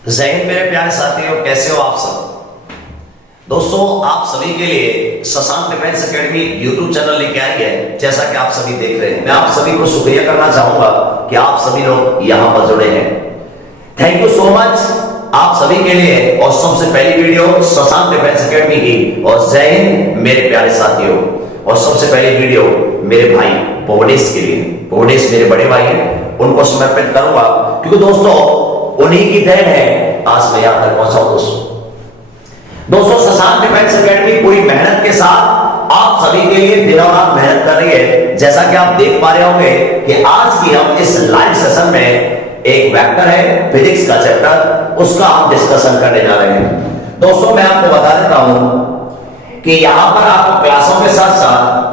जय हिंद मेरे प्यारे साथियों, कैसे हो आप सब। दोस्तों, आप सभी के लिए Shashank defence academy YouTube channel लेके आई है। जैसा कि आप सभी देख रहे हैं, मैं आप सभी को शुक्रिया करना चाहूंगा कि आप सभी लोग यहां पर जुड़े हैं। थैंक यू सो मच आप सभी के लिए। और सबसे पहली वीडियो शशांक डिफेंस एकेडमी की, और जय हिंद मेरे प्यारे साथियों। और सबसे पहली वीडियो मेरे भाई भुवनेश के लिए। भुवनेश मेरे बड़े भाई हैं, उनको समर्पित करूंगा क्योंकि दोस्तों उन्हीं की देन है आज मैं यहां तक पहुंचा हूं। दोस्तों शशांक डिफेंस एकेडमी पूरी मेहनत के साथ आप सभी के लिए दिनों रात मेहनत कर रही है। जैसा कि आप देख पा रहे होंगे कि आज की हम इस लाइव सेशन में एक वेक्टर है फिजिक्स का चैप्टर, उसका हम डिस्कशन करने जा रहे हैं। दोस्तों मैं आपको बता देता हूं कि यहां पर आपको क्लासों के साथ साथ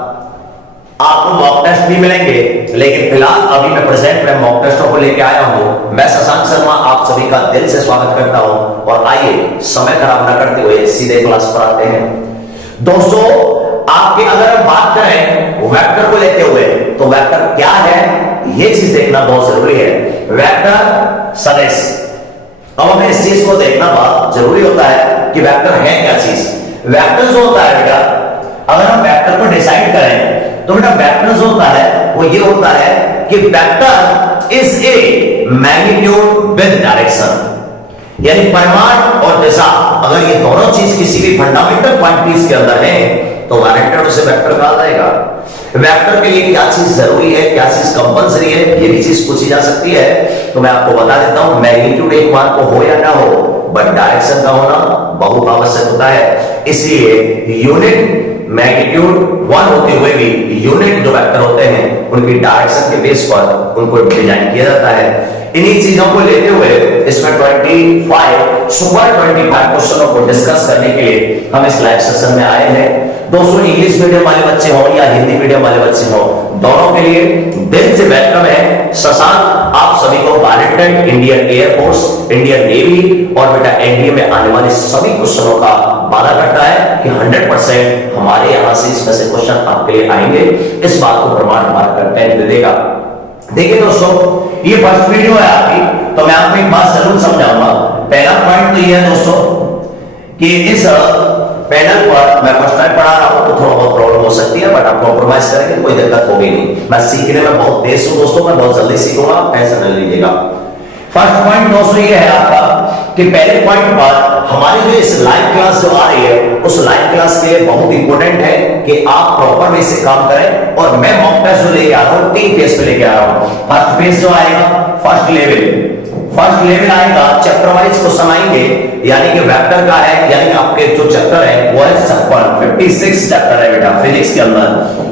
आपको मॉक टेस्ट भी मिलेंगे, लेकिन फिलहाल अभी मैं प्रेजेंट में मॉक टेस्टों को लेकर आया हूं। मैं शशांक शर्मा आप सभी का दिल से स्वागत करता हूं और आइए समय खराब न करते हुए सीधे क्लास पर आते हैं। दोस्तों आपके अगर हम बात करें वेक्टर को लेते हुए, तो वेक्टर क्या है ये चीज देखना बहुत जरूरी है। वेक्टर सदिश, अब हमें इस चीज को देखना बहुत जरूरी होता है कि वेक्टर है क्या चीज। वेक्टर जो होता है बेटा, अगर हम वेक्टर को डिसाइड करें तो बेटा वेक्टर जो होता है वो ये होता है कि vector is a magnitude with direction, यानी परिमाण और दिशा अगर ये दोनों चीज किसी भी फंडामेंटल क्वांटिटीज के अंदर है तो वेक्टर उसे वेक्टर कहा जाएगा। वेक्टर के लिए क्या चीज जरूरी है, क्या चीज कंपलसरी है, ये भी चीज पूछी जा सकती है। तो मैं आपको बता देता हूं, मैग्नीट्यूड एक बार को हो या ना हो, बट डायरेक्शन का होना बहुत आवश्यक होता है। इसलिए यूनिट मैग्नीट्यूड 1 होते हुए भी यूनिट जो वेक्टर होते हैं उनकी डायरेक्शन के बेस पर उनको डिजाइन किया जाता है। इन्हीं चीजों को लेते हुए इसमें 25 सुपर 25 क्वेश्चनों को डिस्कस करने के लिए हम इस लाइव सेशन में आए हैं। दोस्तों इंग्लिश मीडियम वाले बच्चे हो या हिंदी मीडियम वाले बच्चे हो, दोनों के लिए दिल से वेलकम है। शशांक आप सभी को pilot, Indian air force, Indian navy और बेटा एनडीए में आने वाले सभी क्वेश्चनों का वादा करता है कि 100% हमारे यहां से इसमें से क्वेश्चन आपके लिए आएंगे। इस बात को प्रमाण हमारा कंटेंट दे देगा। देखिए दोस्तों, ये फर्स्ट वीडियो है आपकी, तो मैं आपको एक बात जरूर समझाऊंगा। पहला पॉइंट तो ये है दोस्तों कि इस पैनल पर मैं फर्स्ट टाइम पढ़ा रहा हूं तो थोड़ा बहुत प्रॉब्लम हो सकती है, बट आप कॉम्प्रोमाइज करेंगे तो कोई दिक्कत होगी नहीं। मैं सीखने में बहुत तेज हूं दोस्तों, मैं बहुत जल्दी सीखूंगा, टेंशन नहीं लीजिएगा। फर्स्ट पॉइंट दोस्तों ये है आपका कि पहले पॉइंट पर हमारी जो इस लाइव क्लास जो आ रही है उस लाइव क्लास के लिए बहुत इंपॉर्टेंट है कि आप प्रॉपर वे से काम करें। और मैं मॉक टेस्ट जो लेके आ रहा हूं 3 फेज पे लेके आ रहा हूं। फर्स्ट फेज जो आएगा फर्स्ट लेवल आएगा, चैप्टर वाइज क्वेश्चन आएंगे, यानी कि वेक्टर का है, यानी कि आपके जो चैप्टर है वो है 56 चैप्टर है बेटा फिजिक्स के अंदर।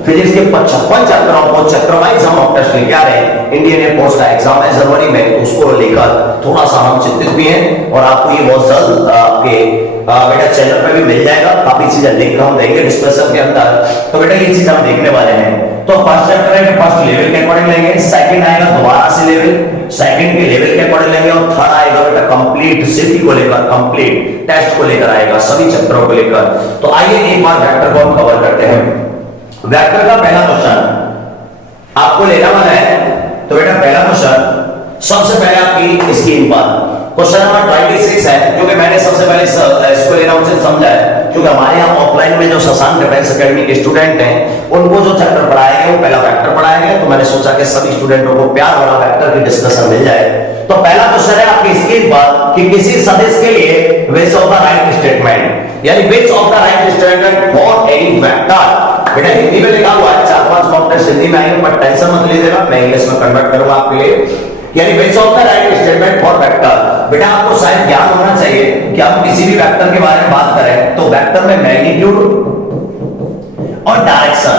फिजिक्स के 55 चैप्टरों को चैप्टर वाइज हम मॉक टेस्ट लेके आ रहे हैं। इंडियन एयरफोर्स का एग्जाम है जनवरी में, तो उसको लेकर थोड़ा सा हम चिंतित भी हैं और आपको ये बहुत जल्द आपके बेटा चैनल पे भी मिल जाएगा। काफी चीजें लिंक हम देंगे डिस्कशन के अंदर, तो बेटा ये चीज हम देखने वाले हैं। तो फर्स्ट चैप्टर है, फर्स्ट लेवल के अकॉर्डिंग लेंगे, सेकंड आएगा दोबारा से लेवल, सेकंड के लेवल के अकॉर्डिंग लेंगे, और थर्ड आएगा बेटा कंप्लीट सिटी को लेकर, कंप्लीट टेस्ट को लेकर आएगा, सभी चैप्टरों को लेकर। तो आइए एक बार वेक्टर को हम कवर करते हैं। वेक्टर का पहला क्वेश्चन आपको लेना वाला है, तो बेटा पहला क्वेश्चन सबसे पहले आपकी स्क्रीन पर क्वेश्चन नंबर 26 है, क्योंकि मैंने सबसे पहले इसको लेना उचित समझा है, क्योंकि हमारे यहाँ ऑफलाइन में जो शशांक डिफेंस एकेडमी के स्टूडेंट हैं उनको जो चैप्टर पढ़ाएंगे वो पहला वेक्टर पढ़ाएंगे, तो मैंने सोचा कि सभी स्टूडेंटों को प्यार वाला वेक्टर की डिस्कशन मिल जाए। तो पहला क्वेश्चन है आपकी स्क्रीन पर कि किसी सदिश के लिए which of the right statement, यानी which of the right statement for any vector. बेटा हिंदी में लिखा हुआ है, 4-5 मॉक टेस्ट हिंदी में आएंगे, बट टेंशन मत लीजिएगा, मैं इंग्लिश में कन्वर्ट करूंगा आपके लिए। यानी which of the right statement for vector. बेटा आपको शायद ज्ञान होना चाहिए कि हम किसी भी वेक्टर के बारे में बात करें तो वेक्टर में मैग्नीट्यूड और डायरेक्शन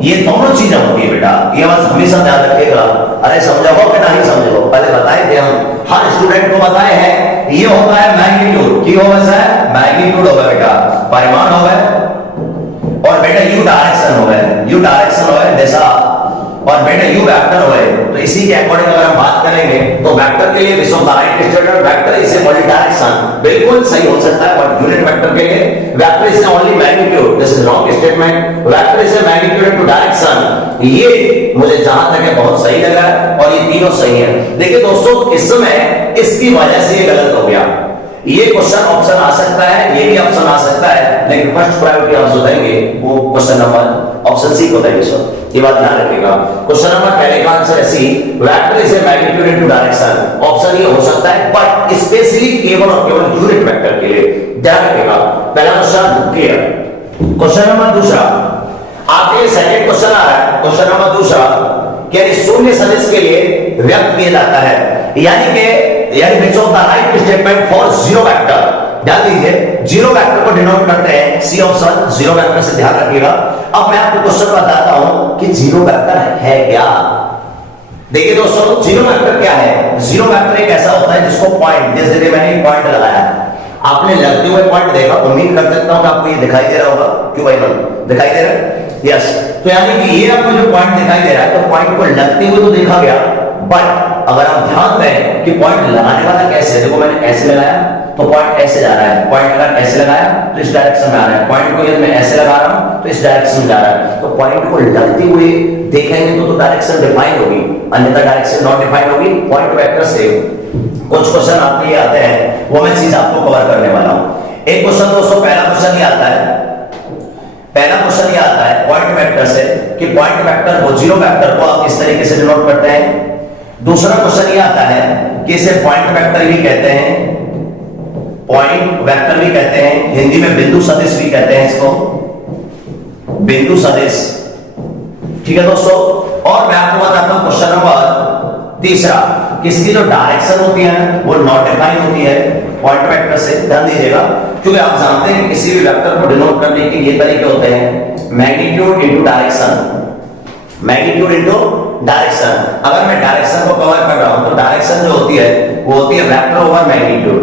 ये दोनों चीजें होती है बेटा, ये बात हमेशा ध्यान रखिएगा। अरे समझो कि नहीं समझो, पहले बताए थे हम, हर स्टूडेंट को बताए हैं, ये होता है मैग्नीट्यूड। की होगा सर? मैग्नीट्यूड होगा बेटा, परिमाण होगा, और बेटा यू डायरेक्शन होगा, यू डायरेक्शन होगा दिशा, और बेटा यू वेक्टर होए। तो इसी के अकॉर्डिंग अगर हम बात करेंगे तो वेक्टर के लिए which of the right statement, vector is a multi direction, बिल्कुल सही हो सकता है, बट यूनिट वेक्टर के लिए vector is only magnitude, this is wrong statement. Vector is a magnitude to direction, ये मुझे जहां तक है बहुत सही लग रहा है, और ये तीनों सही है। देखिए दोस्तों इस समय इसकी वजह से ये गलत हो गया, ये क्वेश्चन ऑप्शन आ सकता है, ये भी ऑप्शन आ सकता है, लेकिन फर्स्ट प्रायोरिटी आप जो देंगे वो क्वेश्चन नंबर ऑप्शन सी को देंगे सर, ये बात ध्यान रखिएगा। क्वेश्चन नंबर पहले का आंसर है C, vector is a magnitude into direction, option ये हो सकता है, बट स्पेशली केवल और केवल यूनिट वेक्टर के लिए, ध्यान रखिएगा। पहला क्वेश्चन क्लियर। क्वेश्चन नंबर दूसरा आपके सेकंड क्वेश्चन आ रहा है, क्वेश्चन नंबर दूसरा कि शून्य सदिश के लिए व्यक्त किया जाता है, यानी which of the right statement for zero vector, ध्यान दीजिए जीरो वेक्टर को डिनोट करते हैं, सी ऑप्शन जीरो वेक्टर से, ध्यान रखिएगा। अब मैं आपको क्वेश्चन बताता हूं कि जीरो वेक्टर है क्या। देखिए दोस्तों जीरो वेक्टर क्या है, जीरो वेक्टर एक ऐसा होता है जिसको पॉइंट, जैसे कि मैंने एक पॉइंट लगाया, आपने लगते हुए पॉइंट देखा, उम्मीद कर सकता हूं कि आपको ये दिखाई दे रहा होगा, क्यों भाई मन दिखाई दे रहा है, यस। तो यानी कि ये आपको जो पॉइंट दिखाई दे रहा है, तो पॉइंट को लगते हुए तो देखा गया, बट अगर आप ध्यान दें कि पॉइंट लगाने वाला कैसे है, देखो मैंने ऐसे लगाया तो पॉइंट ऐसे जा रहा है, पॉइंट अगर ऐसे लगाया तो इस डायरेक्शन में आ रहा है, पॉइंट को यदि मैं ऐसे लगा रहा हूं तो इस डायरेक्शन में जा रहा है, तो पॉइंट को लगते हुए देखेंगे तो डायरेक्शन डिफाइन होगी, अन्यथा डायरेक्शन नॉट डिफाइन होगी। पॉइंट वेक्टर से कुछ क्वेश्चन आपके लिए आते हैं, वो मैं चीज आपको कवर करने वाला हूं। एक क्वेश्चन दोस्तों, पहला क्वेश्चन ये आता है, पहला क्वेश्चन ये आता है पॉइंट वेक्टर से कि पॉइंट वेक्टर को, जीरो वेक्टर को आप इस तरीके से डिनोट करते हैं। दूसरा क्वेश्चन ये आता है कि इसे पॉइंट वेक्टर भी कहते हैं, पॉइंट वेक्टर भी कहते हैं, हिंदी में बिंदु सदिश भी कहते हैं इसको, बिंदु सदिश, ठीक है दोस्तों। और मैं आपको बताता हूं क्वेश्चन नंबर तीसरा, किसकी जो डायरेक्शन होती है वो नॉट डिफाइन होती है पॉइंट वेक्टर से, ध्यान दीजिएगा, क्योंकि आप जानते हैं किसी भी वेक्टर को डिनोट करने के ये तरीके होते हैं, magnitude into direction, magnitude into direction. अगर मैं डायरेक्शन को कवर कर रहा हूं तो डायरेक्शन जो होती है वो होती है वेक्टर ओवर मैग्नीट्यूड,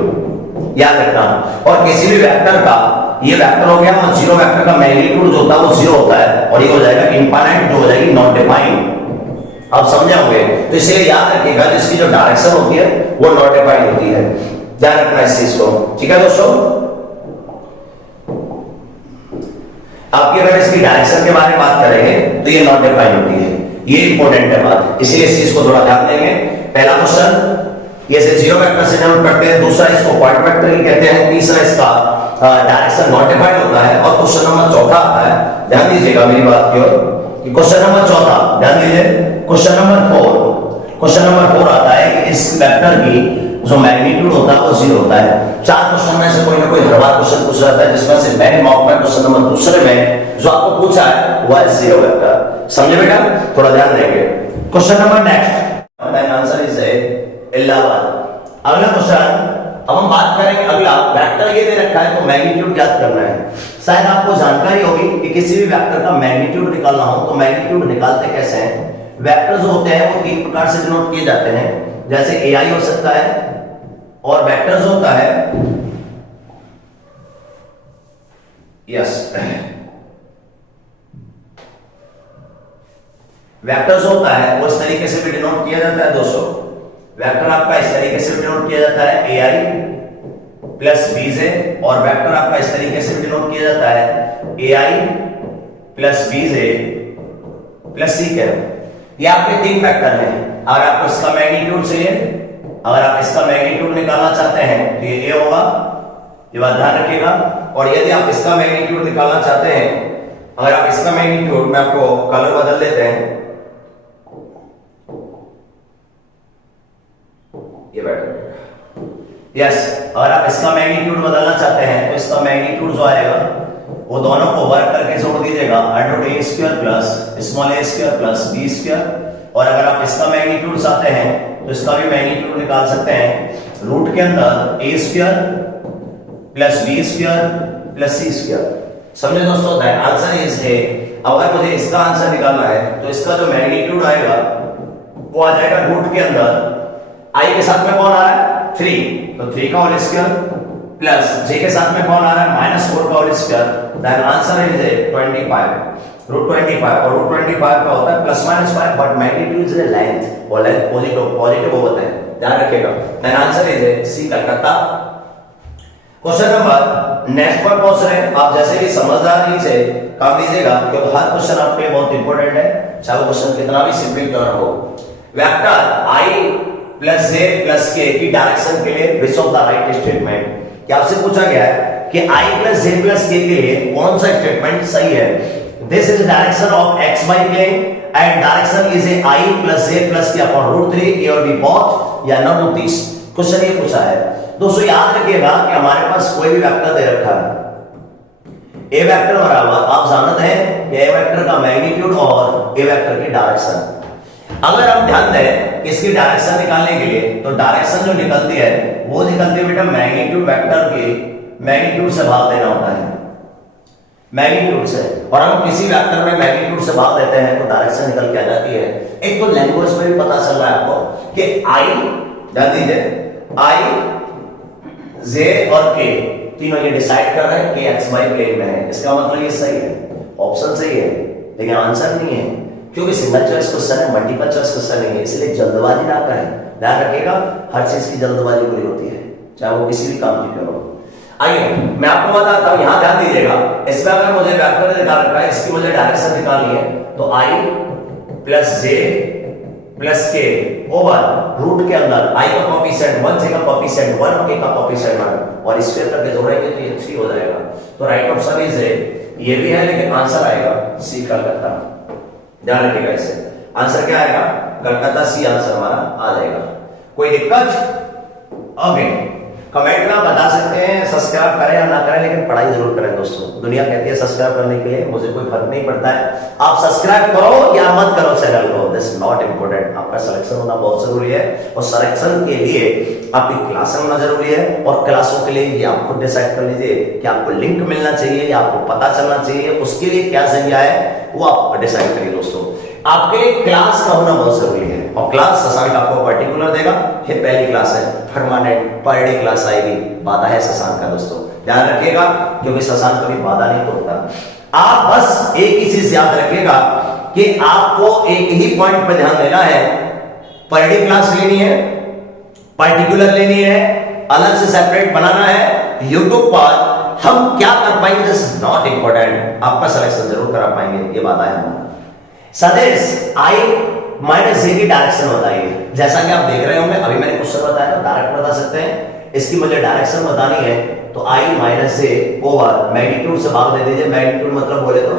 याद रखना। और किसी भी वेक्टर का, ये वेक्टर हो गया, और जीरो वेक्टर का मैग्नीट्यूड जो होता है वो जीरो होता है, और ये हो जाएगा इनफाइनाइट, जो हो जाएगी नॉट डिफाइंड। आप समझे होंगे, तो इसलिए याद रखिएगा जिसकी जो डायरेक्शन होती है वो नॉट डिफाइंड होती है, ध्यान रखना इस चीज को, ठीक है दोस्तों। आपकी अगर इसकी डायरेक्शन के बारे में बात करेंगे तो ये नॉट डिफाइंड होती है, ये इंपॉर्टेंट है बात, इसलिए इस चीज को थोड़ा ध्यान देंगे। पहला क्वेश्चन ये से जीरो वेक्टर से डिनोट करते हैं, दूसरा इसको पॉइंट वेक्टर ही कहते हैं, तीसरा इसका डायरेक्शन नॉट डिफाइंड होता है। और क्वेश्चन नंबर चौथा आता है, ध्यान दीजिएगा मेरी बात की ओर, क्वेश्चन नंबर चौथा, ध्यान दीजिए, क्वेश्चन नंबर 4, क्वेश्चन नंबर 4 आता है कि इस वेक्टर की जो मैग्नीट्यूड होता है वो जीरो होता है। चार क्वेश्चन में से कोई ना कोई हर बार क्वेश्चन पूछ जाता है, जिसमें से मैंने मॉक में क्वेश्चन नंबर दूसरे में जो आपको पूछा है वो है जीरो वेक्टर, समझे बेटा, थोड़ा ध्यान देंगे। Question number next, answer is Allahabad. अगला क्वेश्चन, अब हम बात करेंगे, अगला वेक्टर ये दे रखा है तो मैग्नीट्यूड ज्ञात करना है। शायद आपको जानकारी होगी कि किसी भी वेक्टर का मैग्नीट्यूड निकालना हो तो मैग्नीट्यूड निकालते कैसे हैं। वेक्टर जो होते हैं वो तीन प्रकार से डिनोट किए जाते हैं, जैसे एआई हो सकता है, और वेक्टर जो होता है, यस, वेक्टर जो होता है वो इस तरीके से भी डिनोट किया जाता है दोस्तों। वेक्टर आपका इस तरीके से डिनोट किया जाता है एआई प्लस बीजे, और वेक्टर आपका इस तरीके से डिनोट किया जाता है एआई प्लस बीजे प्लस सी कैप। ये आपके तीन वेक्टर हैं। अगर आपको इसका मैग्नीट्यूड चाहिए, अगर आप इसका मैग्नीट्यूड निकालना चाहते हैं तो ये ए होगा, ये बात ध्यान रखिएगा। और यदि आप इसका मैग्नीट्यूड निकालना चाहते हैं, अगर आप इसका मैग्नीट्यूड, मैं आपको कलर बदल देते हैं, ये बैठ, यस, अगर आप इसका मैग्नीट्यूड बदलना चाहते हैं तो इसका मैग्नीट्यूड जो आएगा वो दोनों को वर्क करके जोड़ दीजिएगा, √a² plus small a² plus b²। और अगर आप इसका मैग्नीट्यूड चाहते हैं तो इसका भी मैग्नीट्यूड निकाल सकते हैं, रूट के अंदर a² plus b² plus c²। समझे दोस्तों, दैट आंसर इज ए। अगर मुझे इसका आंसर निकालना है तो इसका जो मैग्नीट्यूड आएगा वो आ जाएगा रूट के अंदर, आई के साथ में कौन आ रहा है 3, तो 3 का होल स्क्वायर प्लस जे के साथ में कौन आ रहा है -4 का whole square, that answer is 25, √25। और √25 का होता है ±5, बट मैग्नीट्यूड इज लेंथ, और लेंथ पॉजिटिव होता है, ध्यान रखिएगा। That answer is C Calcutta. Question number next पर पहुंच रहे हैं। आप जैसे भी समझदारी से काम लीजिएगा, क्योंकि हर क्वेश्चन आपके लिए बहुत इंपॉर्टेंट है, चाहे वो क्वेश्चन कितना भी सिंपल क्यों ना हो। Vector i plus J plus के की डायरेक्शन के लिए which of the right statement, कि आपसे पूछा गया है कि i प्लस जे प्लस के लिए कौन सा स्टेटमेंट सही है। This is direction of X Y plane and direction is A i plus J plus K upon root 3 A और बी बोथ या नन ऑफ दिस। क्वेश्चन ये पूछा है दोस्तों, याद रखिएगा कि हमारे पास कोई भी वेक्टर दे रखा है, ए वेक्टर बराबर आप जानते हैं कि ए वेक्टर का मैग्नीट्यूड और ए वेक्टर की डायरेक्शन। अगर हम ध्यान दें कि इसकी डायरेक्शन निकालने के लिए, तो डायरेक्शन जो निकलती है वो निकलती है बेटा मैग्नीट्यूड वेक्टर के मैग्नीट्यूड से भाग देना होता है, मैग्नीट्यूड से। और हम किसी वेक्टर में मैग्नीट्यूड से भाग देते हैं तो डायरेक्शन निकल के आ जाती है। एक तो लैंग्वेज में भी पता चल रहा है आपको कि आई, ध्यान दीजिए, आई जे और के तीनों ये डिसाइड कर रहे हैं कि एक्स वाई प्लेन में है। इसका मतलब ये सही है, ऑप्शन सही है, लेकिन आंसर नहीं है क्योंकि सिंगल चॉइस क्वेश्चन है, मल्टीपल चॉइस क्वेश्चन नहीं है, इसलिए जल्दबाजी ना करें। ध्यान रखिएगा हर चीज की जल्दबाजी बुरी होती है, चाहे वो किसी भी काम की करो। आइए मैं आपको बताता हूं, यहां ध्यान दीजिएगा, इसमें अगर मुझे वेक्टर निकाल रखा है, इसकी मुझे डायरेक्शन निकालनी है, तो आई प्लस जे प्लस के ओवर रूट के अंदर आई का कोएफिशिएंट 1, जे का कोएफिशिएंट 1 और के का कोएफिशिएंट 1 और स्क्वायर करके जोड़ेंगे तो ये 3 हो जाएगा। तो राइट ऑप्शन इज ए, ये भी है लेकिन आंसर आएगा सी कलकत्ता। ध्यान रखिएगा, इससे आंसर क्या आएगा, कलकत्ता, सी आंसर हमारा आ जाएगा। कोई दिक्कत? ओके, कमेंट में बता सकते हैं सब्सक्राइब करें या ना करें, लेकिन पढ़ाई जरूर करें दोस्तों। दुनिया कहती है सब्सक्राइब करने के लिए, मुझे कोई फर्क नहीं पड़ता है, आप सब्सक्राइब करो या मत करो चैनल को, दिस इज नॉट इंपॉर्टेंट। आपका सिलेक्शन होना बहुत जरूरी है और सिलेक्शन के लिए आपकी क्लास होना जरूरी है और क्लासों के लिए ये आप खुद डिसाइड कर लीजिए कि आपको लिंक मिलना चाहिए या आपको पता चलना चाहिए, उसके लिए क्या जरिया है वो आप डिसाइड करिए दोस्तों। आपके लिए क्लास का होना बहुत जरूरी है और क्लास शशांक आपको पर्टिकुलर देगा। ये पहली क्लास है, परमानेंट पर डे क्लास आएगी, वादा है शशांक का दोस्तों, ध्यान रखिएगा क्योंकि शशांक कभी वादा नहीं तोड़ता। आप बस एक ही चीज याद रखिएगा कि आपको एक ही पॉइंट पर ध्यान देना है, पर डे क्लास लेनी है, पर्टिकुलर लेनी है, अलग से सेपरेट बनाना है। यूट्यूब पर हम क्या कर पाएंगे दिस इज नॉट इंपॉर्टेंट, आपका सिलेक्शन जरूर करा पाएंगे, ये बात है हमारा। सदेश आई माइनस जे की डायरेक्शन बताइए। जैसा कि आप देख रहे होंगे अभी मैंने क्वेश्चन बताया तो डायरेक्ट बता सकते हैं, इसकी मुझे डायरेक्शन बतानी है तो I minus J over magnitude से भाग दे दीजिए, मैग्नीट्यूड मतलब बोले तो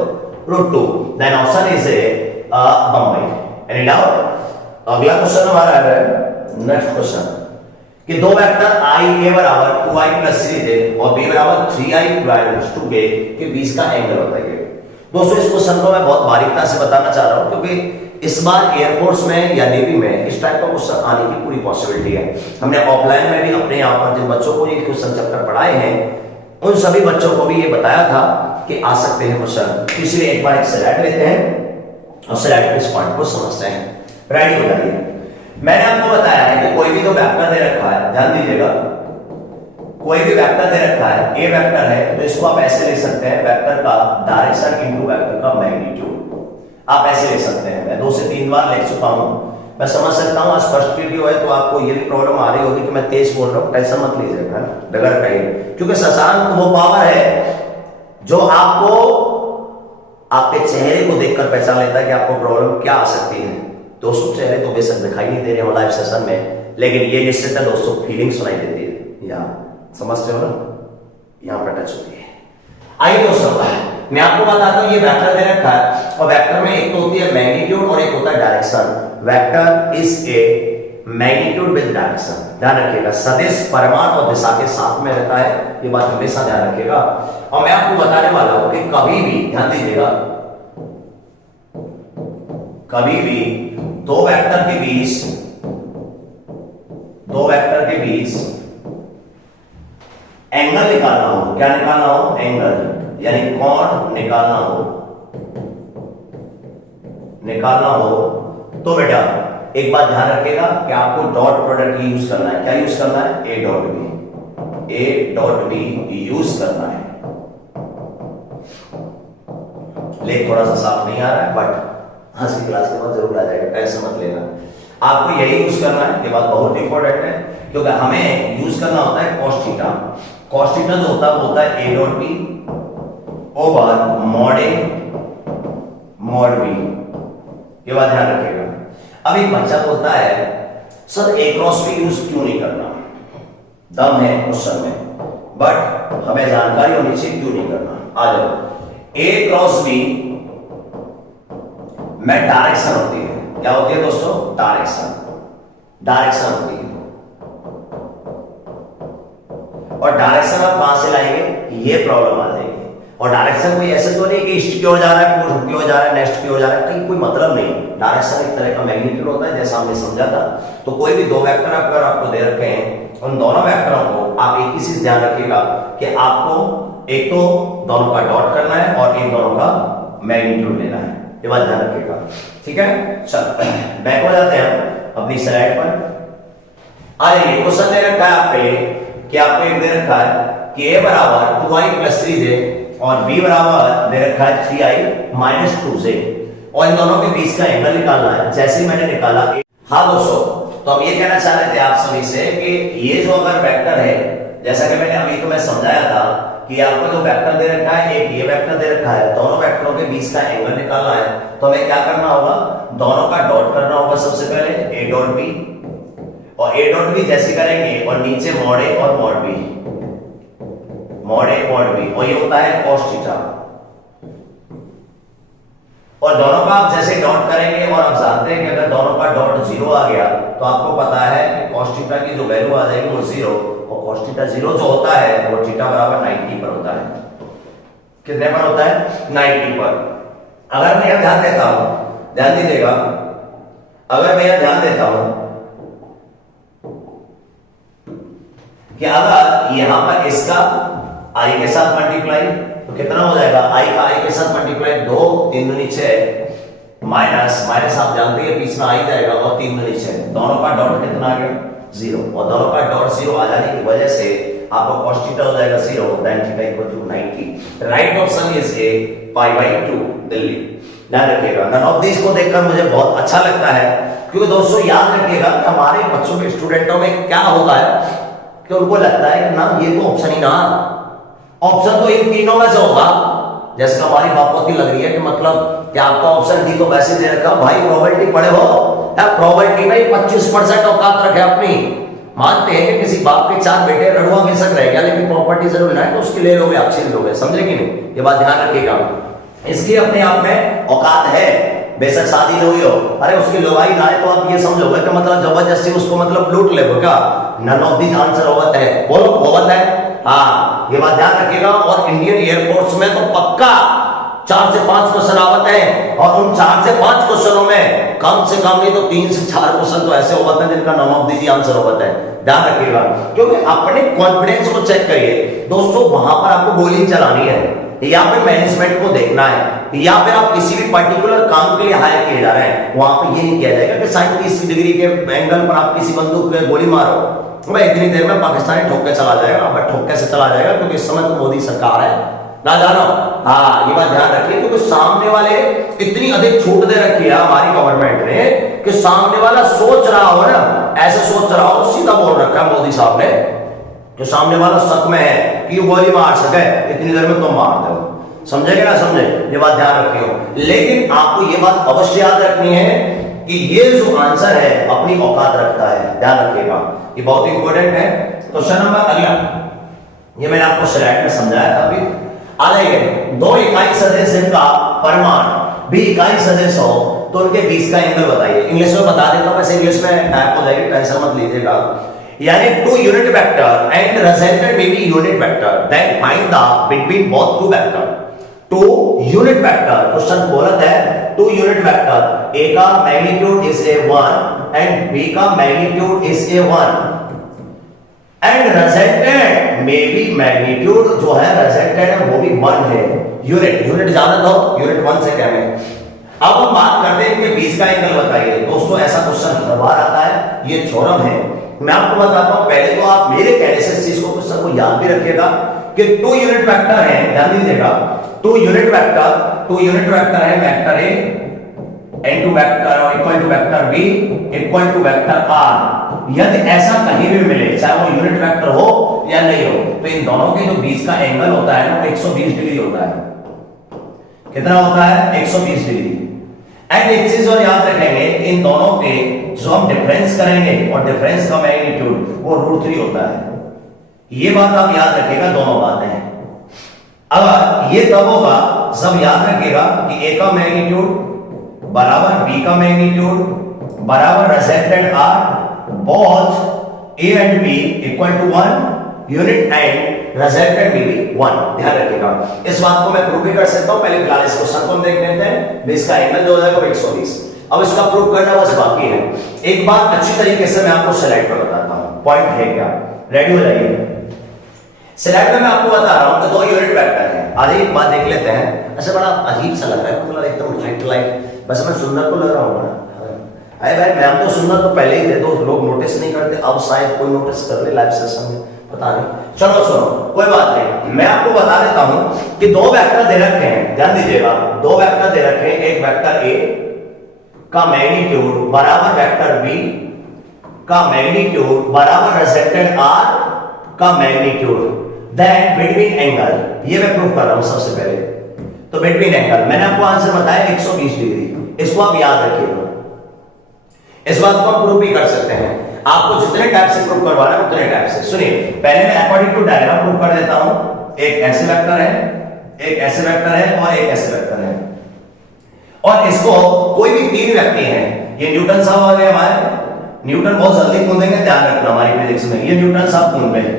√2, then option is A Bombay. Any doubt? अगला क्वेश्चन हमारा है नेक्स्ट क्वेश्चन कि दो वेक्टर आई ए बराबर 2i + 3 थे और b बराबर 3i + 2k के बीच का एंगल बताइए। दोस्तों इस क्वेश्चन को मैं बहुत बारीकता से बताना चाह रहा हूं क्योंकि इस बार एयरफोर्स में या नेवी में इस टाइप का क्वेश्चन आने की पूरी पॉसिबिलिटी है। हमने ऑफलाइन में भी अपने यहाँ पर जिन बच्चों को ये क्वेश्चन चैप्टर पढ़ाए हैं उन सभी बच्चों को भी ये बताया था कि आ सकते हैं क्वेश्चन, इसलिए एक बार एक स्लाइड लेते हैं और स्लाइड पे इस पॉइंट को समझते हैं। रेडी हो जाइए। मैंने आपको बताया है कि कोई भी तो वेक्टर दे रखा है, ध्यान दीजिएगा, कोई भी वेक्टर दे रखा है, ए वेक्टर है तो इसको आप ऐसे लिख सकते हैं, वेक्टर का डायरेक्शन इनटू वेक्टर का मैग्नीट्यूड, आप ऐसे लिख सकते हैं। मैं 2 से 3 बार लिख चुका हूं, मैं समझ सकता हूं आज फर्स्ट वीडियो है तो आपको ये भी प्रॉब्लम आ रही होगी कि मैं तेज बोल रहा हूं, टेंशन मत लीजिएगा, है ना, डगर कहीं, क्योंकि शशांक वो पावर है जो आपको आपके चेहरे को देखकर पहचान लेता है कि आपको प्रॉब्लम क्या आ सकती है। दोस्तों चेहरे तो बेशक दिखाई नहीं दे रहे हो लाइव सेशन में, लेकिन ये निश्चित है दोस्तों फीलिंग सुनाई देती है, यहाँ समझते हो ना, यहाँ पर टच होती है। आइए दोस्तों मैं आपको बताता हूं ये वेक्टर दे रखा है और वेक्टर में एक तो होती है मैग्नीट्यूड और एक होता है direction. Vector is a magnitude with direction, ध्यान रखिएगा, सदिश परिमाण और दिशा के साथ में रहता है, ये बात हमेशा ध्यान रखिएगा। और मैं आपको बताने वाला हूं कि कभी भी ध्यान दीजिएगा, कभी भी दो वेक्टर के बीच एंगल निकालना हो, क्या निकालना हो, एंगल यानी कोण निकालना हो तो बेटा एक बात ध्यान रखिएगा कि आपको डॉट प्रोडक्ट यूज करना है। क्या यूज करना है? ए डॉट बी यूज करना है। लेख थोड़ा सा साफ नहीं आ रहा है बट हंसी क्लास के बाद जरूर आ जाएगा, टेंशन मत लेना। आपको यही यूज करना है, ये बात बहुत इंपॉर्टेंट है क्योंकि हमें यूज करना होता है cos थीटा। cos थीटा जो होता है वो होता है A dot B over mod A mod B, ये बात ध्यान रखिएगा। अब एक बच्चा बोलता है sir A cross B use क्यों नहीं करना, दम है क्वेश्चन में, बट हमें जानकारी होनी चाहिए क्यों नहीं करना। आ जाओ, ए क्रॉस बी में डायरेक्शन होती है। क्या होती है दोस्तों? डायरेक्शन, डायरेक्शन होती है। और डायरेक्शन आप कहां से लाएंगे? ये प्रॉब्लम आ जाएगी। और डायरेक्शन कोई ऐसे तो नहीं कि ईस्ट की ओर जा रहा है, पूर्व की ओर जा रहा है, नेक्स्ट की ओर जा रहा है, कहीं कोई मतलब नहीं। डायरेक्शन एक तरह का मैग्नीट्यूड होता है, जैसा हमने समझा था। तो कोई भी दो वेक्टर अगर आपको दे रखे हैं, उन दोनों वेक्टरों को आप एक ही चीज ध्यान रखिएगा कि आपको एक तो दोनों का डॉट करना है और एक दोनों का मैग्नीट्यूड लेना है। ये बात ध्यान रखिएगा, ठीक है। चल बैक हो जाते हैं अपनी स्लाइड पर। आ जाइए, क्वेश्चन दे रखा है आपके कि आपको एक दे रखा है कि a बराबर 2i + 3j और b बराबर दे रखा है 3i - 2j और इन दोनों के बीच का एंगल निकालना है। जैसे ही मैंने निकाला, हाँ दोस्तों, तो अब ये कहना चाह रहे थे आप सभी से कि ये जो अगर वेक्टर है, जैसा कि मैंने अभी तुम्हें समझाया था कि आपको जो वेक्टर दे रखा है, एक ये वेक्टर दे रखा है, दोनों वेक्टरों के बीच का एंगल निकालना है। तो हमें क्या करना होगा? दोनों का डॉट करना होगा सबसे पहले, a डॉट b, और a डॉट b जैसे करेंगे और नीचे मॉड a और mod b, mod a mod b, और ये होता है cos थीटा। और दोनों का आप जैसे डॉट करेंगे और आप जानते हैं कि अगर दोनों का डॉट 0 आ गया तो आपको पता है कि cos थीटा की जो वैल्यू आ जाएगी वो 0, और cos थीटा 0 जो होता है वो थीटा बराबर 90 पर होता है। कितने पर होता है? 90 पर। अगर मैं यहां ध्यान देता हूं, ध्यान दीजिएगा, अगर मैं यहां ध्यान देता हूं कि अगर यहां पर इसका i के साथ मल्टीप्लाई, तो कितना हो जाएगा? i का i के साथ मल्टीप्लाई, 2 3 दूनी 6 माइनस माइनस, आप जानते हैं बीच में आ ही जाएगा, और 3 दूनी 6, दोनों का डॉट कितना आ गया? 0, और दोनों का डॉट 0 आ जाने की वजह से आपका cos थीटा हो जाएगा 0, tan theta = 90। Right option is A π/2 Delhi. ध्यान रखिएगा, नन ऑफ दिस को देखकर मुझे बहुत अच्छा लगता है, क्योंकि दोस्तों याद रखिएगा कि हमारे बच्चों के स्टूडेंटों में क्या होता है कि उनको लगता है कि ना ये तो ऑप्शन ही ना, ऑप्शन तो इन तीनों में से होगा। जैसे हमारी बात होती लग रही है कि मतलब कि आपका ऑप्शन डी तो वैसे दे रखा, भाई प्रोबेबिलिटी पढ़े हो, प्रोबेबिलिटी में 25% औकात रखे अपनी। मानते हैं कि किसी बाप के 4 बेटे रड़ुआ बेशक रह गया, लेकिन प्रॉपर्टी जरूर ना है तो उसके ले लोगे, आप छीन लोगे, समझे कि नहीं? ये बात ध्यान रखिएगा। इसकी अपने आप में औकात है, बेशक शादी नहीं हुई हो, अरे उसकी लुगाई ना है तो आप ये समझोगे कि मतलब जबरदस्ती उसको मतलब लूट ले क्या? नन ऑफ दिस आंसर होवत है, बोलो होवत है। हाँ, ये बात ध्यान रखिएगा। और इंडियन एयरफोर्स में तो पक्का 4 से 5 क्वेश्चन आवत है, और उन 4 से 5 क्वेश्चनों में कम से कम नहीं तो 3 से 4 क्वेश्चन तो ऐसे होते हैं जिनका नन ऑफ दिस आंसर होता है। ध्यान रखिएगा, क्योंकि अपने कॉन्फिडेंस को चेक करिए दोस्तों, वहां पर आपको गोली चलानी है या फिर मैनेजमेंट को देखना है, या फिर आप किसी भी पर्टिकुलर काम के लिए हायर किए जा रहे हैं, वहां पे ये नहीं किया जाएगा कि 37 डिग्री के एंगल पर आप किसी बंदूक पे गोली मारो, भाई इतनी देर में पाकिस्तानी ठोक के चला जाएगा, बट ठोक से चला जाएगा, क्योंकि इस समय तो मोदी सरकार है ना, जानो। हाँ, ये बात ध्यान रखिए, क्योंकि सामने वाले इतनी अधिक छूट दे रखी है हमारी गवर्नमेंट ने कि सामने वाला सोच रहा हो ना, ऐसे सोच रहा हो, सीधा बोल रखा है मोदी साहब ने, जो सामने वाला शक में है कि गोली मार सके, इतनी देर में तुम मार दो, समझेगे ना समझे? ये बात ध्यान रखिए। लेकिन आपको ये बात अवश्य याद रखनी है कि ये जो आंसर है अपनी औकात रखता है, ध्यान रखिएगा, ये बहुत इंपॉर्टेंट है। क्वेश्चन नंबर अगला, ये मैंने आपको स्लाइड में समझाया था अभी। आ जाइए, 2 इकाई सदिश जिनका परिमाण भी इकाई सदिश हो तो उनके बीच का एंगल बताइए। इंग्लिश में बता देता हूं, वैसे इंग्लिश में टाइप हो जाएगी, टेंशन मत लीजिएगा। यानी 2 unit vector and resultant may be unit vector, then find the between both 2 vector। 2 unit vector, question बोलत है 2 यूनिट वेक्टर, A का magnitude is A1 and B का magnitude is A1 and resultant में भी magnitude जो है resultant है वो भी 1 है। यूनिट जाना तो यूनिट 1 से क्या है। अब हम बात करते हैं कि बीच का एंगल बताइए। दोस्तों ऐसा क्वेश्चन हर बार आता है, ये थ्योरम है, मैं आपको बताता हूं। पहले तो आप मेरे कहने से इस चीज को क्वेश्चन को याद भी रखिएगा कि 2 यूनिट वेक्टर है, ध्यान दीजिएगा, 2 यूनिट वेक्टर है, vector A into vector equal to vector B equal to vector R। यदि ऐसा कहीं भी मिले, चाहे वो यूनिट वेक्टर हो या नहीं हो, तो इन दोनों के जो बीच का एंगल होता है ना 120 डिग्री होता है। कितना होता है? 120 डिग्री। एंड एक चीज और याद रखेंगे, इन दोनों पे जो हम डिफरेंस करेंगे और डिफरेंस का मैग्नीट्यूड वो √3 होता है। ये बात आप याद रखिएगा, दोनों बातें हैं। अगर ये तब होगा सब याद रखिएगा कि ए का मैग्नीट्यूड बराबर बी का मैग्नीट्यूड बराबर resultant are both A and B equal to 1 unit and resultant भी 1। ध्यान रखिएगा, इस बात को मैं प्रूव भी कर सकता हूं। पहले फिलहाल इस क्वेश्चन को हम देख लेते हैं। बेस का एंगल जो हो जाएगा 120। अब इसका प्रूव करना बस बाकी है। एक बात अच्छी तरीके से मैं आपको स्लाइड पर बताता हूं, पॉइंट है क्या। रेडी हो जाइए। स्लाइड में मैं आपको बता रहा हूं कि 2 यूनिट वेक्टर हैं। आज एक बात देख लेते हैं। अच्छा, बड़ा अजीब सा लग रहा है, मतलब एकदम लाइट लाइट। बस मैं सुंदर को लग रहा हूं ना? अरे भाई, मैं तो सुंदर तो पहले ही थे, तो लोग नोटिस नहीं करते। अब शायद कोई नोटिस कर ले लाइव सेशन में, पता नहीं। चलो सुनो, कोई बात नहीं, मैं आपको बता देता हूं कि 2 वेक्टर दे रखे हैं। ध्यान दीजिएगा, 2 वेक्टर दे रखे हैं। एक वेक्टर ए का मैग्नीट्यूड बराबर वेक्टर बी का मैग्नीट्यूड बराबर रिजल्टेंट आर का मैग्नीट्यूड, देन बिटवीन एंगल। ये मैं प्रूव कर रहा हूं सबसे पहले। तो बिटवीन एंगल मैंने आपको आंसर बताया 120 डिग्री। इसको आप याद रखिएगा। इस बात को आप प्रूव भी कर सकते हैं। आपको जितने टाइप से प्रूव करवाना है उतने टाइप से। सुनिए, पहले मैं अकॉर्डिंग टू डायग्राम प्रूव कर देता हूं। एक ऐसे वेक्टर है, एक ऐसे वेक्टर है और एक ऐसे वेक्टर है। और इसको कोई भी 3 व्यक्ति हैं। ये न्यूटन साहब आ गए हमारे। न्यूटन बहुत जल्दी कूदेंगे, ध्यान रखना हमारी फिजिक्स में। ये न्यूटन साहब कूद गए,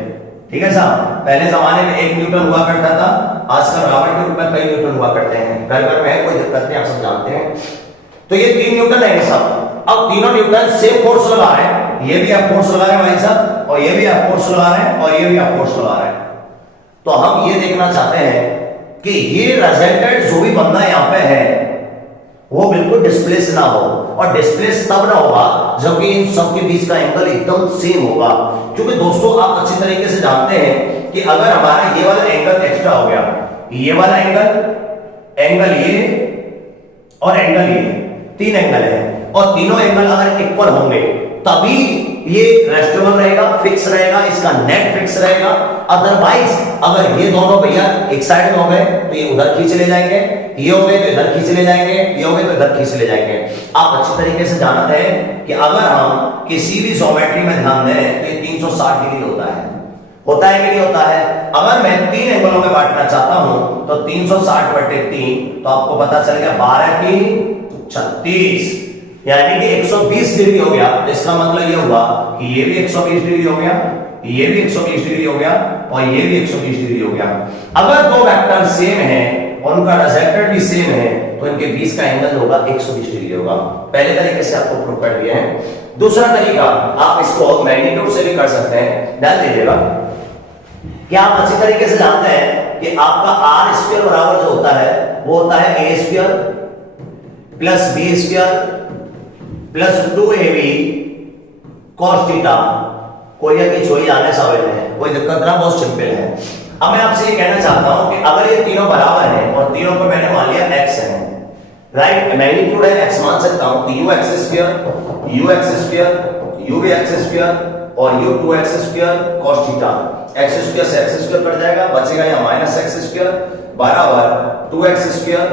ठीक है साहब। पहले जमाने में 1 न्यूटन हुआ करता था, आजकल रॉबर्ट के रूप में कई न्यूटन हुआ करते हैं। घर घर में है, कोई दिक्कत नहीं, आप सब जानते हैं। तो ये 3 न्यूटन है सब। अब तीनों न्यूटन सेम फोर्स लगा रहे हैं। ये भी आप फोर्स लगा रहे हैं भाई साहब, और ये भी आप फोर्स लगा रहे हैं, और ये भी आप फोर्स लगा रहे हैं। तो हम ये देखना चाहते हैं कि ये रिजल्टेंट जो भी बंदा यहां पे है वो बिल्कुल डिस्प्लेस ना हो। और डिस्प्लेस तब ना होगा जबकि इन सब के बीच का एंगल एकदम सेम होगा। क्योंकि दोस्तों, आप अच्छी तरीके से जानते हैं कि अगर हमारा ये वाला एंगल एक्स्ट्रा हो गया, ये वाला एंगल ये और एंगल ये, 3 एंगल है, और तीनों एंगल अगर इक्वल होंगे तभी ये रेस्टेबल रहेगा, फिक्स रहेगा, इसका नेट फिक्स रहेगा। अदरवाइज अगर ये दोनों भैया एक साइड में हो गए तो ये उधर खींच ले जाएंगे, ये हो गए तो इधर खींच ले जाएंगे, ये हो गए तो इधर खींच ले जाएंगे। आप अच्छी तरीके से जानते हैं कि अगर हम किसी भी ज्योमेट्री में ध्यान दें तो ये 360 डिग्री होता है कि नहीं होता है। अगर मैं 3 एंगलों में बांटना चाहता हूं तो 360/3, तो आपको पता चल गया 12 की 36, यानी कि 120 डिग्री हो गया। तो इसका मतलब ये हुआ कि ये भी 120 डिग्री हो गया, ये भी 120 डिग्री हो गया, और ये भी 120 डिग्री हो गया। अगर 2 वेक्टर सेम हैं और उनका रिजल्टेंट भी सेम है तो इनके बीच का एंगल होगा 120 डिग्री होगा। पहले तरीके से आपको प्रूव कर दिया है। दूसरा तरीका, आप इसको मैग्नीट्यूड से भी कर सकते हैं। ध्यान दीजिएगा कि आप अच्छी तरीके से जानते हैं कि आपका आर स्क्वायर बराबर जो होता है वो होता है A square plus B square plus 2ab cos theta. कोई अभी छोड़ी आने समझ में, कोई दिक्कत ना, बहुत सिंपल है। अब मैं आपसे ये कहना चाहता हूं कि अगर ये तीनों बराबर हैं और तीनों पर मैंने मान लिया x है, राइट, मैग्नीट्यूड है x मान सकता हूं, तो u x स्क्वायर u भी x स्क्वायर और u 2x square cos theta. x square से x स्क्वायर कट जाएगा, बचेगा यहाँ माइनस x स्क्वायर बराबर 2x square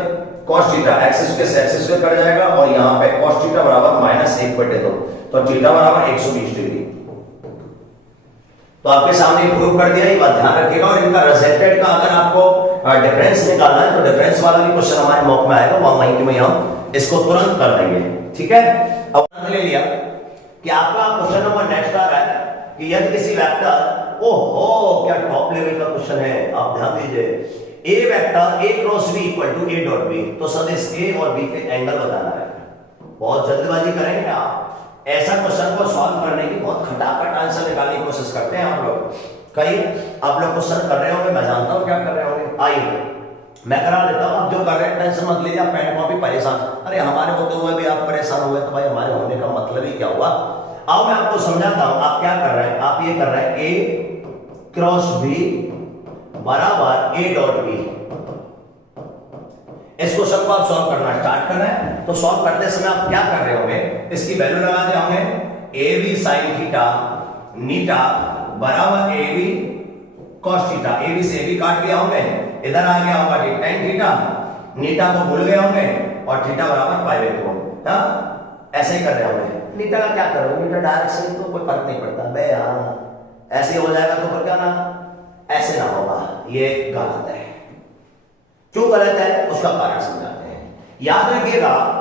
cos theta. x square से x स्क्वायर कट जाएगा और यहाँ पे cos थीटा बराबर -1/2, तो थीटा बराबर 120 डिग्री। तो आपके सामने प्रूव कर दिया, ये बात ध्यान रखिएगा। और इनका रिजल्टेंट का अगर आपको डिफरेंस निकालना है तो डिफरेंस वाला भी क्वेश्चन हमारे मॉक में आएगा, वहां में हम इसको तुरंत कर देंगे, ठीक है। अब ले लिया कि आपका क्वेश्चन नंबर नेक्स्ट आ रहा है कि यदि किसी वेक्टर, ओहो क्या टॉप लेवल का क्वेश्चन है, आप ध्यान दीजिए। A vector a cross b equal to a dot b, तो सदिश a और b के एंगल बताना है। बहुत जल्दबाजी करेंगे आप, ऐसा क्वेश्चन को सॉल्व करने की बहुत खटाखट आंसर निकालने की कोशिश करते हैं आप लोग। कई आप लोग क्वेश्चन कर रहे होंगे, मैं जानता हूं क्या कर रहे होंगे, आइए मैं करा देता हूं। आप जो कर रहे हैं टेंशन मत लीजिए, आप पेन कॉपी परेशान, अरे हमारे होते हुए भी आप परेशान हुए तो भाई हमारे होने का मतलब ही क्या हुआ। अब मैं आपको समझाता हूं, आप क्या कर रहे हैं, आप ये कर रहे हैं a क्रॉस b बराबर a डॉट b। इस क्वेश्चन को आप सॉल्व करना स्टार्ट कर रहे हैं, तो सॉल्व करते समय आप क्या कर रहे होंगे, इसकी वैल्यू लगा दे होंगे a b sin थीटा नीटा बराबर a b cos theta. a b से a b काट लिया होंगे, इधर आ गया होगा tan थीटा, नीटा को भूल गए होंगे और थीटा बराबर π/2। हां, ऐसे ही कर रहे होंगे। नीटा का क्या करोगे, नीटा डायरेक्शन तो कोई फर्क नहीं पड़ता बे। हां, ऐसे हो जाएगा तो फिर क्या ना, ऐसे ना होगा, ये गलत है। क्यों गलत है उसका कारण समझाते हैं। याद रखिएगा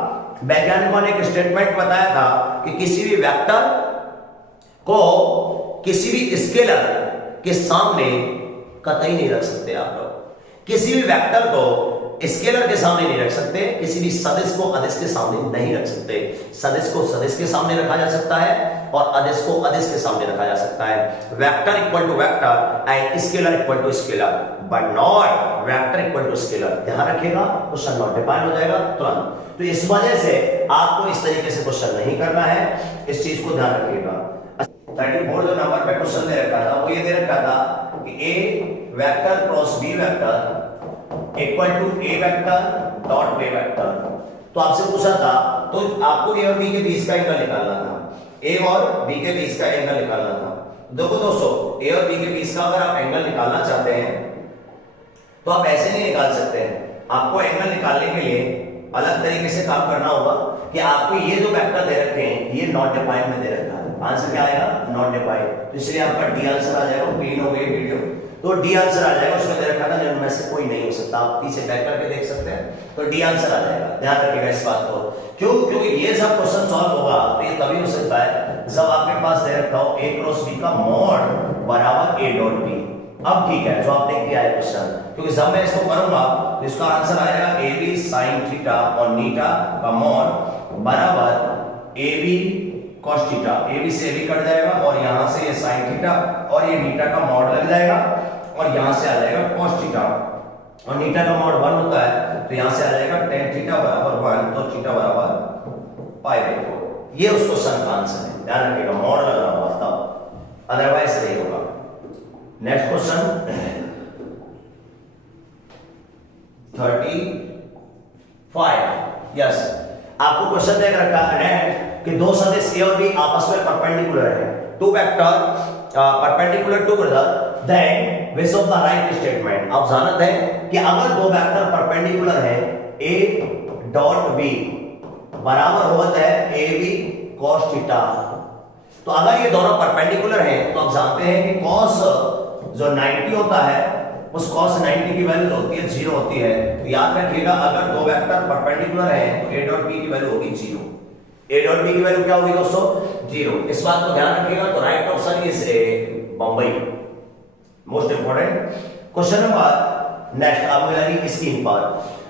वैज्ञानिकों ने एक स्टेटमेंट बताया था कि किसी भी वेक्टर को किसी भी स्केलर के सामने कतई नहीं रख सकते आप लोग, किसी भी वेक्टर को स्केलर के सामने नहीं रख सकते, किसी भी सदिश को अदिश के सामने नहीं रख सकते। सदिश को सदिश के सामने रखा जा सकता है और अदिश को अदिश के सामने रखा जा सकता है। Vector equal to vector and scalar equal to scalar, but not vector equal to scalar. ध्यान रखिएगा क्वेश्चन नॉट डिफाइन हो जाएगा तुरंत। तो इस वजह से आपको इस तरीके से क्वेश्चन नहीं करना है, इस चीज को ध्यान रखिएगा। 34 जो नंबर पे क्वेश्चन दे रखा था वो ये दे रखा था कि A vector cross B vector equal to A vector dot B vector. तो आपसे पूछा था, तो आपको ए और बी के बीच का एंगल निकालना था, ए और बी के बीच का एंगल निकालना था। देखो दोस्तों, ए और बी के बीच का अगर आप एंगल निकालना चाहते हैं तो आप ऐसे नहीं निकाल सकते हैं। आपको एंगल निकालने के लिए अलग तरीके से काम करना होगा कि आपको ये जो वेक्टर दे रखे हैं ये नॉट डिफाइंड में दे रखा है। आंसर क्या आएगा? Not defined. तो इसलिए आपका डी आंसर आ जाएगा। क्लीन हो गई वीडियो, तो डी आंसर आ जाएगा। उसमें दे रखा था जिनमें से कोई नहीं हो सकता, आप पीछे बैक करके देख सकते हैं, तो डी आंसर आ जाएगा। ध्यान रखिएगा इस बात को। क्यों? क्योंकि ये सब क्वेश्चन सॉल्व होगा तो ये तभी हो सकता है जब आपके पास दे रखा हो ए क्रॉस बी का मॉड बराबर ए डॉट बी। अब ठीक है, जो आपने किया है क्वेश्चन, क्योंकि जब मैं इसको करूंगा तो इसका आंसर आएगा ए बी साइन थीटा और नीटा का मॉड बराबर A B cos theta. A B से ए बी कट जाएगा और यहां से ये sin थीटा और ये नीटा का मॉड लग जाएगा और यहां से आ जाएगा cos थीटा और नीटा का मॉड 1 होता है तो यहां से आ जाएगा tan थीटा बराबर 1 तो थीटा बराबर पाई बाय 4। ये उस क्वेश्चन का आंसर है। ध्यान रखिएगा मॉड लग रहा होगा तब, अदरवाइज नहीं होगा। Next question 35। यस, आपको क्वेश्चन देख रखा है कि दो सदिश ए और बी आपस में परपेंडिकुलर है। Two vector perpendicular to brother, then which of the right statement. आप जानते हैं कि अगर दो वेक्टर परपेंडिकुलर है ए डॉट बी बराबर होता है ए बी cos थीटा, तो अगर ये दोनों परपेंडिकुलर हैं तो आप जानते हैं कि cos जो 90 होता है उस cos 90 की वैल्यू होती है 0 होती है। तो याद रखिएगा अगर दो वेक्टर परपेंडिकुलर हैं तो a डॉट b की वैल्यू होगी 0। a डॉट b की वैल्यू क्या होगी दोस्तों? 0। इस बात को ध्यान रखिएगा। तो right option is A Bombay. Most important question number next आप मिलेगी स्क्रीन पर।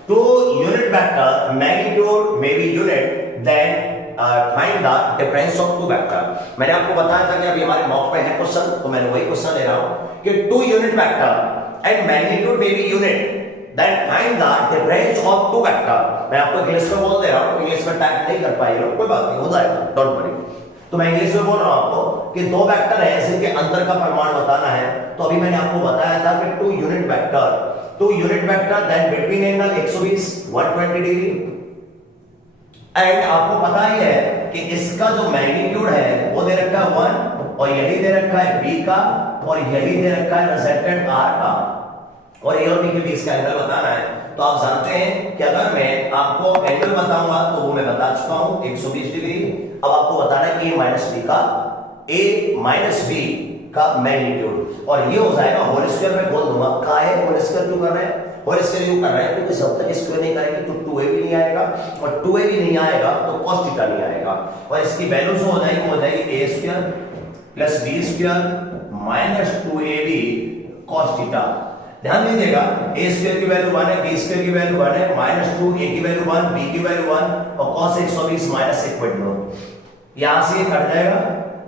Two unit vector magnitude may be unit then find the difference of two vector. मैंने आपको बताया था कि अभी हमारे मॉक पे है क्वेश्चन, तो मैंने वही क्वेश्चन ले रहा हूं कि two unit vector and magnitude may be unit then find the difference of two vector. मैं आपको इंग्लिश में बोल दे रहा हूं, इंग्लिश में टाइप नहीं कर पाएंगे, कोई बात नहीं, हो जाएगा, डोंट वरी। तो मैं इंग्लिश में बोल रहा हूं आपको कि दो वेक्टर है जिनके अंतर का परिमाण बताना है। तो अभी मैंने आपको बताया था कि two unit vector then between angle 120 120 degree. And आपको पता ही है कि इसका जो मैग्नीट्यूड है वो दे रखा है 1 और यही दे रखा है b का और यही दे रखा है रिजल्टेंट r का और a और b के बीच का एंगल बताना है। तो आप जानते हैं कि अगर मैं आपको एंगल बताऊंगा तो वो मैं बता चुका हूं 120 डिग्री। अब आपको बताना है a माइनस b का मैग्नीट्यूड और ये हो जाएगा होल स्क्वायर में बोल दूंगा। का है होल स्क्वायर क्यों कर रहे हैं? होल स्क्वायर क्यों कर रहे हैं? क्योंकि जब तक स्क्वायर नहीं करेंगे तो 2a भी नहीं आएगा और 2a भी नहीं आएगा तो cos थीटा नहीं आएगा और इसकी वैल्यू जो हो जाएगी वो हो जाएगी a square plus b square minus 2ab cos theta. ध्यान दीजिएगा a स्क्वायर की वैल्यू 1 है, b स्क्वायर की वैल्यू 1 है, माइनस 2 a की वैल्यू 1 b की वैल्यू 1 और cos 120 माइनस 1 यहां से ये कट जाएगा,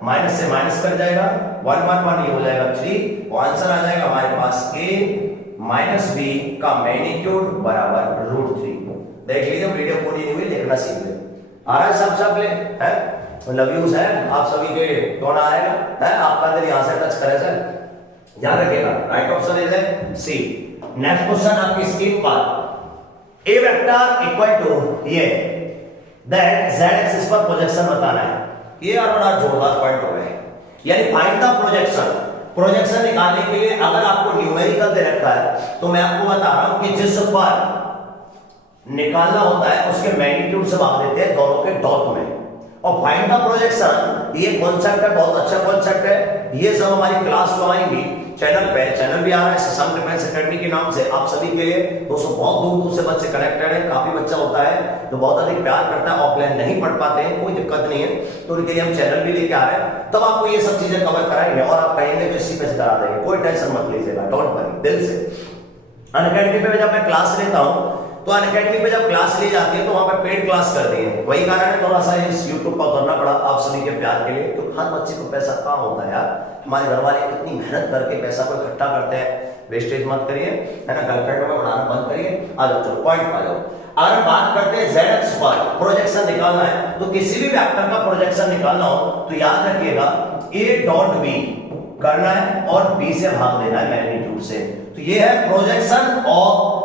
माइनस से माइनस कट जाएगा, 1 1 1 ये हो जाएगा 3 और आंसर आ जाएगा हमारे पास a माइनस b का मैग्नीट्यूड बराबर √3। देख लीजिए वीडियो पूरी नहीं हुई, देखना सीख ले। आ रहा है सब ले है, लव यूज है आप सभी के लिए। कौन आएगा है आपका दिल यहां से टच करे से ध्यान रखिएगा। Right option is C. Next question आपकी स्क्रीन पर ए वेक्टर इक्वल टू ये दैट z एक्सिस पर प्रोजेक्शन बताना है। ये और बड़ा जोरदार पॉइंट हो गए, यानी फाइंड द प्रोजेक्शन निकालने के लिए अगर आपको न्यूमेरिकल दे रखा है तो मैं आपको बता रहा हूं कि जिस पर निकालना होता है उसके मैग्नीट्यूड से भाग देते हैं दोनों के डॉट में। और फाइंड द प्रोजेक्शन, ये कॉन्सेप्ट है, बहुत अच्छा कॉन्सेप्ट है। ये सब हमारी क्लास जो आएंगी चैनल पे, चैनल भी आ रहा है शशांक डिफेंस एकेडमी के नाम से, आप सभी के लिए दोस्तों बहुत दूर दूर से बच्चे कनेक्टेड हैं। काफी बच्चा होता है जो बहुत अधिक प्यार करता है, ऑफलाइन नहीं पढ़ पाते हैं, कोई दिक्कत नहीं है, तो उनके लिए हम चैनल भी लेके आ रहे हैं, तब आपको ये सब चीजें कवर कराएंगे और आप कहेंगे तो इसी पे से करा देंगे, कोई टेंशन मत लीजिएगा, डोंट वरी, दिल से। अनअकैडमी पे जब मैं क्लास लेता हूं तो अनअकैडमी पे जब क्लास ली जाती है तो वहां पे पेड क्लास कर दी है, वही कारण है थोड़ा सा इस YouTube पर उतरना पड़ा आप सभी के प्यार के लिए, क्योंकि हर बच्चे को पैसा कहाँ होता है यार, हमारे घर वाले कितनी मेहनत करके पैसा को इकट्ठा करते हैं, वेस्टेज मत करिए, है ना, गर्लफ्रेंड में बढ़ाना बंद करिए। आ जाओ, चलो पॉइंट आ जाओ। अगर हम बात करते हैं z अक्ष पर प्रोजेक्शन निकालना है, तो किसी भी वेक्टर का प्रोजेक्शन निकालना हो तो याद रखिएगा a डॉट b करना है और b से भाग देना है मैग्नीट्यूड से, तो ये है प्रोजेक्शन ऑफ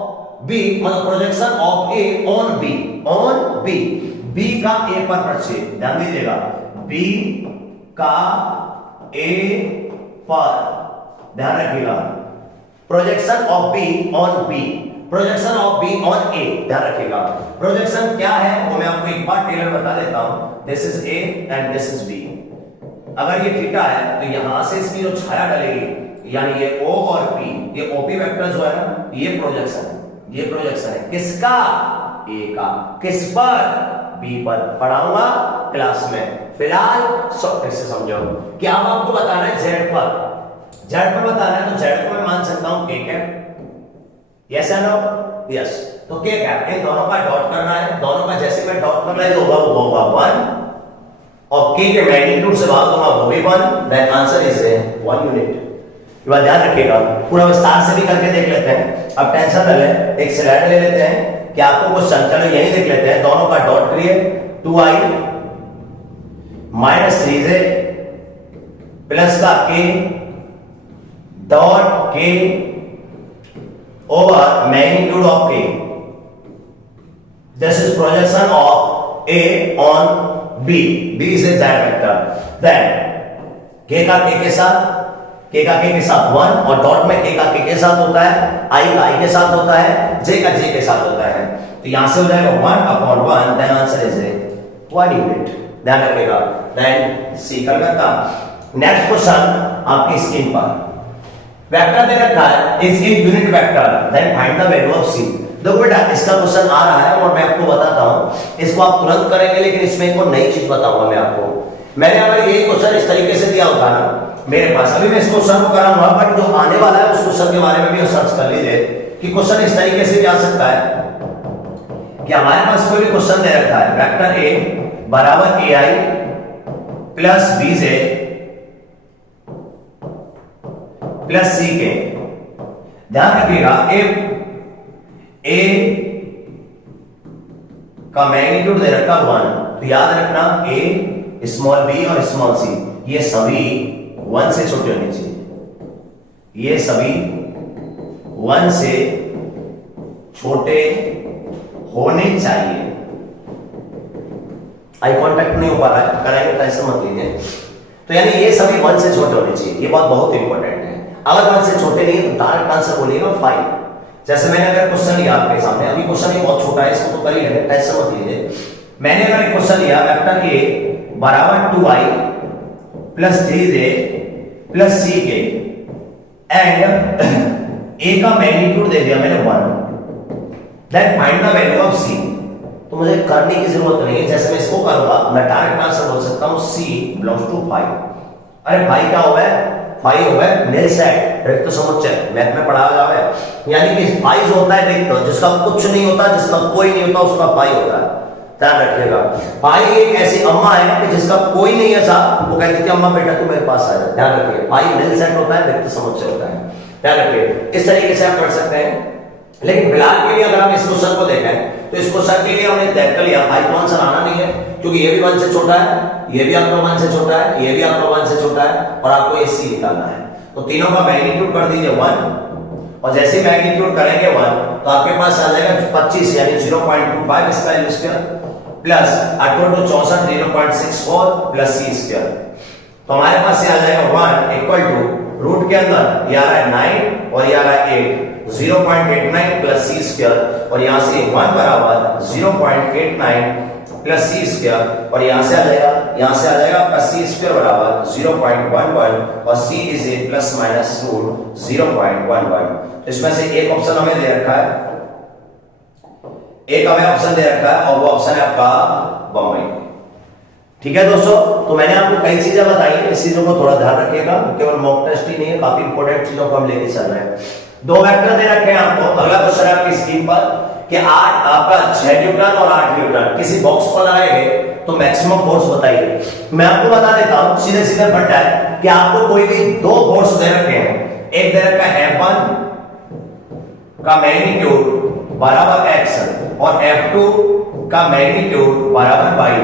b, मतलब projection of a on b, on b, b का a पर प्रक्षेप, ध्यान दीजिएगा b का a पर, ध्यान रखिएगा projection of b on b, projection of b on a, ध्यान रखिएगा प्रोजेक्शन क्या है वो मैं आपको एक बार टेलर बता देता हूं, this is a and this is b। अगर ये थीटा है तो यहां से इसकी जो छाया डलेगी यानी ये o और p, ये OP वेक्टर जो है ना, ये प्रोजेक्शन है, ये प्रोजेक्शन है किसका, a का, किस पर, b पर, पढ़ाऊंगा क्लास में, फिलहाल शॉर्ट से समझो। क्या अब आपको बताना है z पर, z पर बताना है तो z को मैं मान सकता हूं k कैप, यस या नो, यस, तो k कैप, इन दोनों का डॉट करना है, दोनों का जैसे मैं डॉट कर रहा है तो वो होगा 1 और k के मैग्नीट्यूड से भाग दूंगा वो भी 1, दैट आंसर इज 1 यूनिट। ये बात ध्यान रखिएगा, पूरा विस्तार से भी करके देख लेते हैं, अब टेंशन न लें, एक स्लाइड ले लेते हैं कि आपको क्वेश्चन, चलो यही देख लेते हैं, दोनों का डॉट करिए, 2i माइनस 3j प्लस का k dot k over magnitude of k, this is projection of a on b, b is z vector, then k का k के साथ, k का k के साथ 1 और डॉट में k का k के साथ होता है, i का i के साथ होता है, j का j के साथ होता है, तो यहां से हो जाएगा 1/1, देन आंसर इज 1 यूनिट, ध्यान रखिएगा। Then C Calcutta, next question आपकी स्क्रीन पर, वेक्टर दे रखा है is a unit vector, then find the value of C. देखो बेटा इसका क्वेश्चन आ रहा है और मैं आपको बताता हूं, इसको आप तुरंत करेंगे, लेकिन इसमें एक और नई चीज बताऊंगा मैं आपको। मैंने अगर यही क्वेश्चन इस तरीके से दिया होता ना मेरे पास, अभी मैं इस क्वेश्चन को कराऊंगा, बट जो आने वाला है उस क्वेश्चन के बारे में भी सर्च कर लीजिए कि क्वेश्चन इस तरीके से भी आ सकता है कि हमारे पास कोई भी क्वेश्चन दे रखा है, वेक्टर a बराबर ai plus bj plus c के, ध्यान रखिएगा a का मैग्नीट्यूड दे रखा 1, तो याद रखना a स्मॉल b और स्मॉल c ये सभी 1 से छोटे होने चाहिए, ये सभी 1 से छोटे होने चाहिए। आई कांटेक्ट नहीं हो पा रहा है, कराएंगे तो ऐसा मत लीजिए, तो यानी ये सभी 1 से छोटे होने चाहिए, ये बात बहुत इंपॉर्टेंट है। अगर 1 से छोटे नहीं तो डायरेक्ट आंसर बोलिएगा 5। जैसे मैंने अगर क्वेश्चन लिया आपके सामने, अभी क्वेश्चन ये बहुत छोटा है, इसको तो कर ही लेंगे, टेंशन मत लीजिए। मैंने अगर एक क्वेश्चन लिया वेक्टर a बराबर 2i plus 3j plus c k and a का मैग्नीट्यूड दे दिया मैंने 1, then find the value of c। तो मुझे करने की जरूरत नहीं है, जैसे मैं इसको करूंगा मैं डायरेक्ट आंसर बोल सकता हूं c बिलोंग्स टू 5। अरे भाई क्या हुआ है, 5 हो गए मेरे सेट रिक्त समुच्चय, मैथ में पढ़ा जावे, यानी कि 5 जो होता है रिक्त, जिसका कुछ नहीं होता, जिसका कोई नहीं होता, उसका 5 होता है, ध्यान रखिएगा। पाई एक ऐसी अम्मा है कि जिसका कोई नहीं है साहब, वो कहती थी अम्मा बेटा तू मेरे पास आ जा, ध्यान रखिए। पाई नल सेट होता है, रिक्त समुच्चय होता है, ध्यान रखिए। इस तरीके से आप पढ़ सकते हैं, लेकिन फिलहाल के लिए अगर हम इस क्वेश्चन को देखें तो इस क्वेश्चन के लिए हमने तय कर लिया पाई तो आंसर आना नहीं है, क्योंकि ये भी 1 से छोटा है, ये भी आपका 1 से छोटा है, ये भी आपका 1 से छोटा है, और आपको ये सी निकालना है। तो तीनों का मैग्नीट्यूड कर दीजिए 1, और जैसे मैग्नीट्यूड करेंगे 1 तो आपके पास आ जाएगा 25 यानी 0.25 इसका value square plus 8 2 64 0.64 plus c square. तो हमारे पास ये आ जाएगा 1 इक्वल टू रूट के अंदर ये आ रहा है 9 और ये आ रहा है 8, 0.89 प्लस c स्क्वायर, और यहां से 1 बराबर 0.89 प्लस सी स्क्वायर, और यहां से आ जाएगा आपका सी स्क्वायर बराबर 0.11 और C is a plus minus root 0.11। इसमें से एक ऑप्शन हमें दे रखा है, एक हमें ऑप्शन दे रखा है और वो ऑप्शन है आपका बम्बई। ठीक है दोस्तों, तो मैंने आपको कई चीजें बताई हैं, इस चीजों को थोड़ा ध्यान रखिएगा, केवल मॉक टेस्ट ही नहीं है, काफी इंपॉर्टेंट चीजों को हम लेके चल रहे हैं। दो वेक्टर दे रखे हैं आपको। अगला क्वेश्चन है आपकी स्क्रीन पर कि 8 आपका 6 न्यूटन और 8 न्यूटन किसी बॉक्स पर लगाएंगे तो मैक्सिमम फोर्स बताइए। मैं आपको बता देता हूं सीधे सीधे फटा है कि आपको कोई भी दो फोर्स दे रखे हैं, एक दे रखा है F1 का मैग्नीट्यूड बराबर x और F2 का मैग्नीट्यूड बराबर y,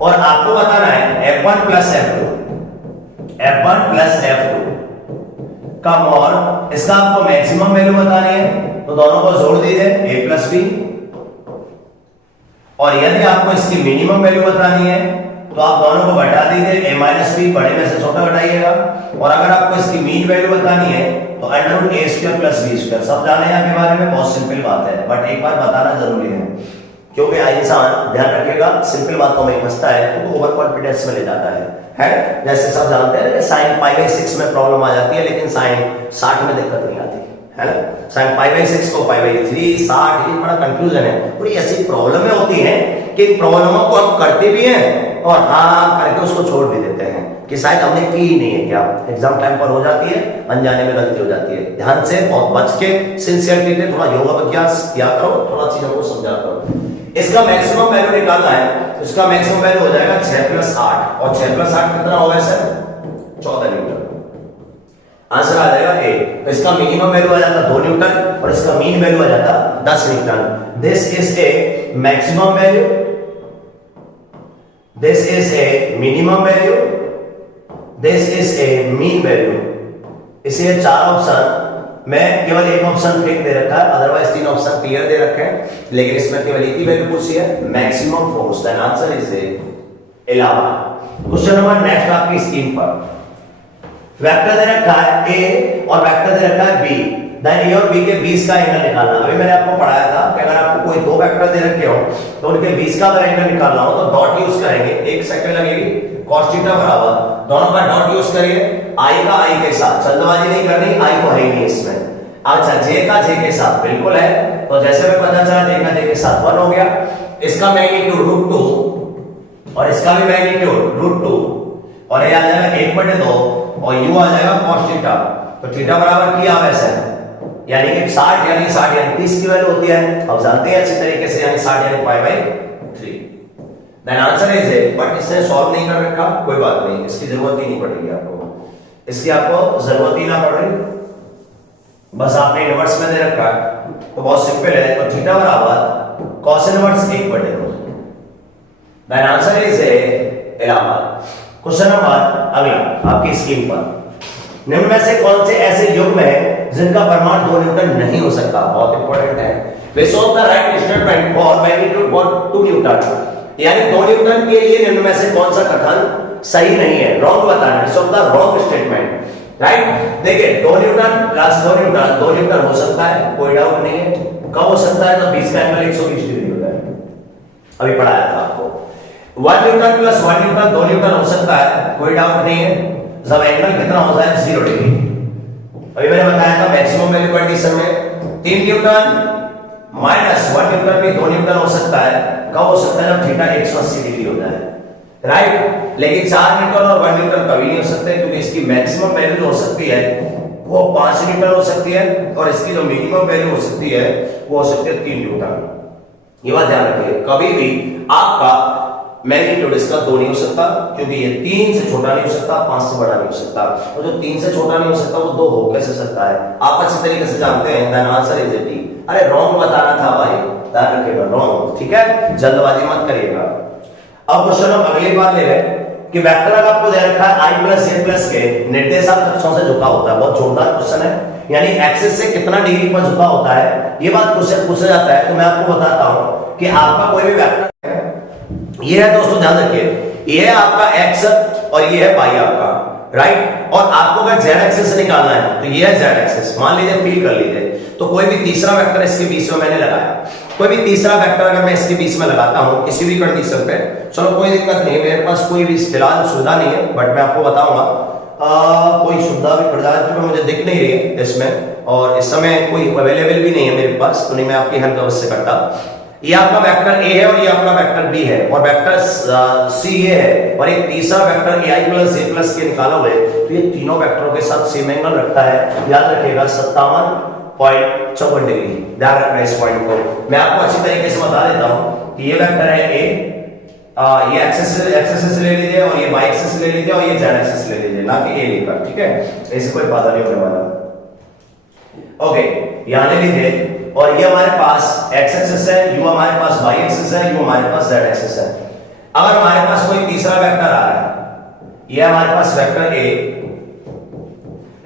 और आपको बताना है F1 प्लस F2 का मॉड, इसका आपको मैक्सिमम वैल्यू बतानी है, तो दोनों को जोड़ दीजिए a प्लस बी, और यदि आपको इसकी मिनिमम वैल्यू बतानी है तो आप दोनों को घटा दीजिए, a माइनस बी, बड़े में से छोटा घटाइएगा, और अगर आपको इसकी मीन वैल्यू बतानी है तो under root a square plus b square. सब जाने हैं आपके बारे में, बहुत सिंपल बात है, बट एक बार बताना जरूरी है क्योंकि इंसान ध्यान रखिएगा सिंपल बातों में फंसता है तो ओवर कॉन्फिडेंस में ले जाता है। जैसे सब जानते हैं ना साइन π/6 में प्रॉब्लम आ जाती है, लेकिन साइन 60 में दिक्कत नहीं आती है ना। साइन π/6 को π/3 60, ये बड़ा कंफ्यूजन है, और ये ऐसी प्रॉब्लमें होती हैं कि इन प्रॉब्लमों को हम करते भी हैं और हाँ करके उसको छोड़ भी देते हैं कि शायद हमने की ही नहीं है। क्या एग्जाम टाइम पर हो जाती है, अनजाने में गलती हो जाती है। ध्यान से और बच के सिंसियरिटी से थोड़ा योगा अभ्यास किया करो, थोड़ा चीजों को समझा करो। इसका मैक्सिमम वैल्यू निकालना है तो इसका मैक्सिमम वैल्यू हो जाएगा 6 प्लस 8, और 6 प्लस 8 कितना होगा सर 14 न्यूटन। आंसर आ जाएगा ए। तो इसका मिनिमम वैल्यू आ जाता 2 न्यूटन और इसका मीन वैल्यू आ जाता 10 Newton. This is a maximum value, this is a minimum value, this is a mean value. इसलिए चार ऑप्शन मैं केवल एक ऑप्शन फेक दे रखा है, अदरवाइज 3 ऑप्शन क्लियर दे रखे हैं, लेकिन इसमें केवल एक ही वैल्यू पूछी है maximum force. Then answer is Allahabad. Question number next आपकी स्क्रीन पर वेक्टर दे रखा है ए और वेक्टर दे रखा है बी, देन ए और बी के बीच का एंगल निकालना। अभी मैंने आपको पढ़ाया था कि अगर आपको कोई दो वेक्टर दे रखे हो तो उनके बीच का अगर एंगल निकालना हो तो डॉट यूज करेंगे, 1 सेकंड लगेगी, cos थीटा बराबर दोनों का डॉट यूज करिए i का i के साथ, जल्दबाजी नहीं करनी, i तो है ही नहीं इसमें। अच्छा j का j के साथ बिल्कुल है, तो जैसे मैं पता चला j का j के साथ 1 हो गया, इसका मैग्नीट्यूड √2 और इसका भी मैग्नीट्यूड √2, और ये आ जाएगा 1/2 और u आ जाएगा cos थीटा। तो थीटा बराबर किया वैसे यानी कि 60 यानी 30 की वैल्यू होती है, अब जानते हैं अच्छी तरीके से, यानी 60 यानी π/3। Then answer is A, but इसने सॉल्व नहीं कर रखा, कोई बात नहीं, इसकी जरूरत ही नहीं पड़ेगी आपको, इसकी आपको जरूरत ही ना पड़ रही, बस आपने इनवर्स में दे रखा है तो बहुत सिंपल है। तो थीटा बराबर cos inverse 1/2। Then answer is A Allahabad. Question number अगला आपकी स्क्रीन पर, निम्न में से कौन से ऐसे युग्म हैं जिनका परिमाण 2 न्यूटन नहीं हो सकता? बहुत इंपॉर्टेंट है। We solve the right statement for magnitude for 2 newton, यानी 2 न्यूटन के लिए निम्न में से कौन सा कथन सही नहीं है, रॉन्ग बताना है, so the wrong statement, right. देखिए 2 न्यूटन प्लस 2 न्यूटन 2 न्यूटन हो सकता है, कोई डाउट नहीं है। कब हो सकता है? तो बीच का एंगल 120 डिग्री होता है, अभी पढ़ाया था आपको। 1 न्यूटन प्लस 1 न्यूटन 2 न्यूटन हो सकता है, कोई डाउट नहीं है, जब एंगल कितना होता है 0 डिग्री। अभी मैंने बताया था मैक्सिमम वैल्यू कंडीशन में 3 न्यूटन माइनस 1 न्यूटन भी 2 न्यूटन हो सकता है, कब हो सकता है? जब थीटा 180 डिग्री होता है, राइट। लेकिन 4 न्यूटन और 1 न्यूटन कभी नहीं हो सकते, क्योंकि इसकी मैक्सिमम वैल्यू जो हो सकती है वो 5 न्यूटन हो सकती है, और इसकी जो मिनिमम वैल्यू हो सकती है वो हो सकती है 3 न्यूटन। ये बात ध्यान रखिए, कभी भी आपका मैग्नीट्यूड इसका 2 नहीं हो सकता, क्योंकि ये 3 से छोटा नहीं हो सकता, 5 से बड़ा नहीं हो सकता, और जो 3 से छोटा नहीं हो सकता वो 2 हो कैसे सकता है? आप अच्छी तरीके से जानते हैं। Then answer is D. अरे रॉन्ग बताना था भाई, ध्यान रखिएगा, रॉन्ग, ठीक है, जल्दबाजी मत करिएगा। अब क्वेश्चन हम अगली बार ले रहे कि वेक्टर अगर आपको दे रखा है i प्लस a प्लस के निर्देशांक कक्षों से झुका होता है, बहुत जोरदार क्वेश्चन है, यानी एक्सिस से कितना डिग्री पर झुका होता है, ये बात क्वेश्चन पूछा जाता है। तो मैं आपको बताता हूं कि आपका कोई भी वेक्टर है, ये है दोस्तों ध्यान रखिए, ये है आपका x और ये है y आपका, राइट। और आपको अगर जेड एक्सिस निकालना है तो ये है जेड एक्सिस, मान लीजिए फील कर लीजिए। तो कोई भी तीसरा वेक्टर इसके बीच में मैंने लगाया, कोई भी तीसरा वेक्टर अगर मैं इसके बीच में लगाता हूं किसी भी कंडीशन पे, चलो कोई दिक्कत नहीं, मेरे पास कोई भी फिलहाल सुविधा नहीं है, बट मैं आपको बताऊंगा कोई सुविधा भी प्रदान तो मुझे दिख नहीं रही है इसमें, और इस समय कोई अवेलेबल भी नहीं है मेरे पास, तो नहीं मैं आपकी हेल्प अवश्य करता। ये आपका वेक्टर ए है और ये आपका वेक्टर बी है, और वेक्टर सी ये है, और एक तीसरा vector A I plus J plus के निकाला हुआ है, तो ये तीनों वेक्टरों के साथ सेम एंगल रखता है, याद रखिएगा 57.54 डिग्री, ध्यान रखना इस पॉइंट को। मैं आपको अच्छी तरीके से बता देता हूं कि ये वेक्टर है ए, ये एक्सिस ले लीजिए, और ये वाई एक्सिस ले लीजिए, और ये जेड एक्सिस ले लीजिए, ना कि ए लेकर, ठीक है, ऐसे कोई बाधा नहीं होने वाला। ओके, यहां ले लीजिए, और ये हमारे पास एक्स एक्सिस है, यू हमारे पास वाई एक्सिस है, यू हमारे पास जेड एक्सिस है। अगर हमारे पास कोई तीसरा वेक्टर आ रहा है, ये हमारे पास वेक्टर ए,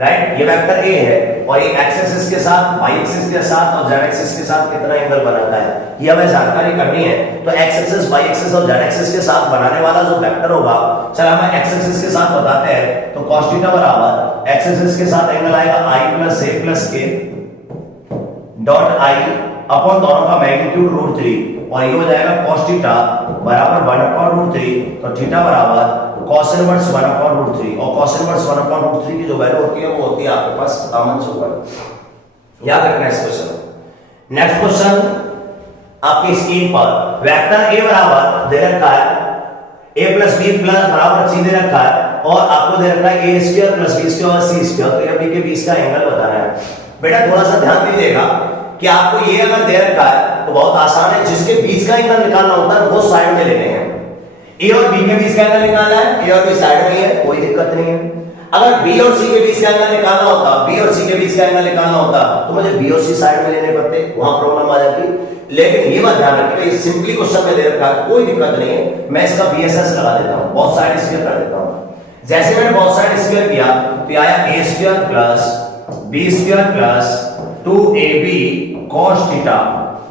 राइट, ये वेक्टर ए है, और ये एक्स एक्सिस के साथ, वाई एक्सिस के साथ और जेड एक्सिस के साथ कितना एंगल बनाता है, ये हमें जानकारी करनी है। तो एक्स एक्सिस, वाई एक्सिस और जेड एक्सिस के साथ बनाने वाला जो वेक्टर होगा, चलो हम एक्स एक्सिस के साथ बताते हैं, तो cos थीटा बराबर एक्स एक्सिस के साथ एंगल आएगा i प्लस ए प्लस के डॉट आई अपॉन दोनों का मैग्नीट्यूड √3, और ये हो जाएगा cos थीटा बराबर 1/√3, तो थीटा बराबर cos इनवर्स 1/√3, और cos इनवर्स 1/√3 की जो वैल्यू होती है वो होती है आपके पास 57.54। याद रखना इस क्वेश्चन। नेक्स्ट क्वेश्चन आपकी स्क्रीन पर वेक्टर ए बराबर दे रखा है a प्लस बी प्लस बराबर सी दे रखा है, और आपको दे रखा है a square plus b square और c स्क्वायर, तो ये बी के बीच का एंगल बताना है। बेटा थोड़ा सा ध्यान दीजिएगा कि आपको ये अगर दे रखा है तो बहुत आसान है, जिसके बीच का एंगल निकालना होता है वो साइड में लेने हैं। ए और बी के बीच का एंगल निकालना है, ए और बी साइड में है, कोई दिक्कत नहीं है। अगर बी और सी के बीच का एंगल निकालना होता, बी और सी के बीच का एंगल निकालना होता तो मुझे बी और सी साइड में लेने पड़ते, वहां प्रॉब्लम आ जाती। लेकिन ये बात ध्यान रखिएगा, ये सिंपली क्वेश्चन में दे रखा है, कोई दिक्कत नहीं है, मैं इसका बीएसएस लगा देता हूं, बोथ साइड स्क्वायर कर देता हूं। जैसे मैंने बोथ साइड स्क्वायर किया तो आया a square plus b square plus 2ab cos theta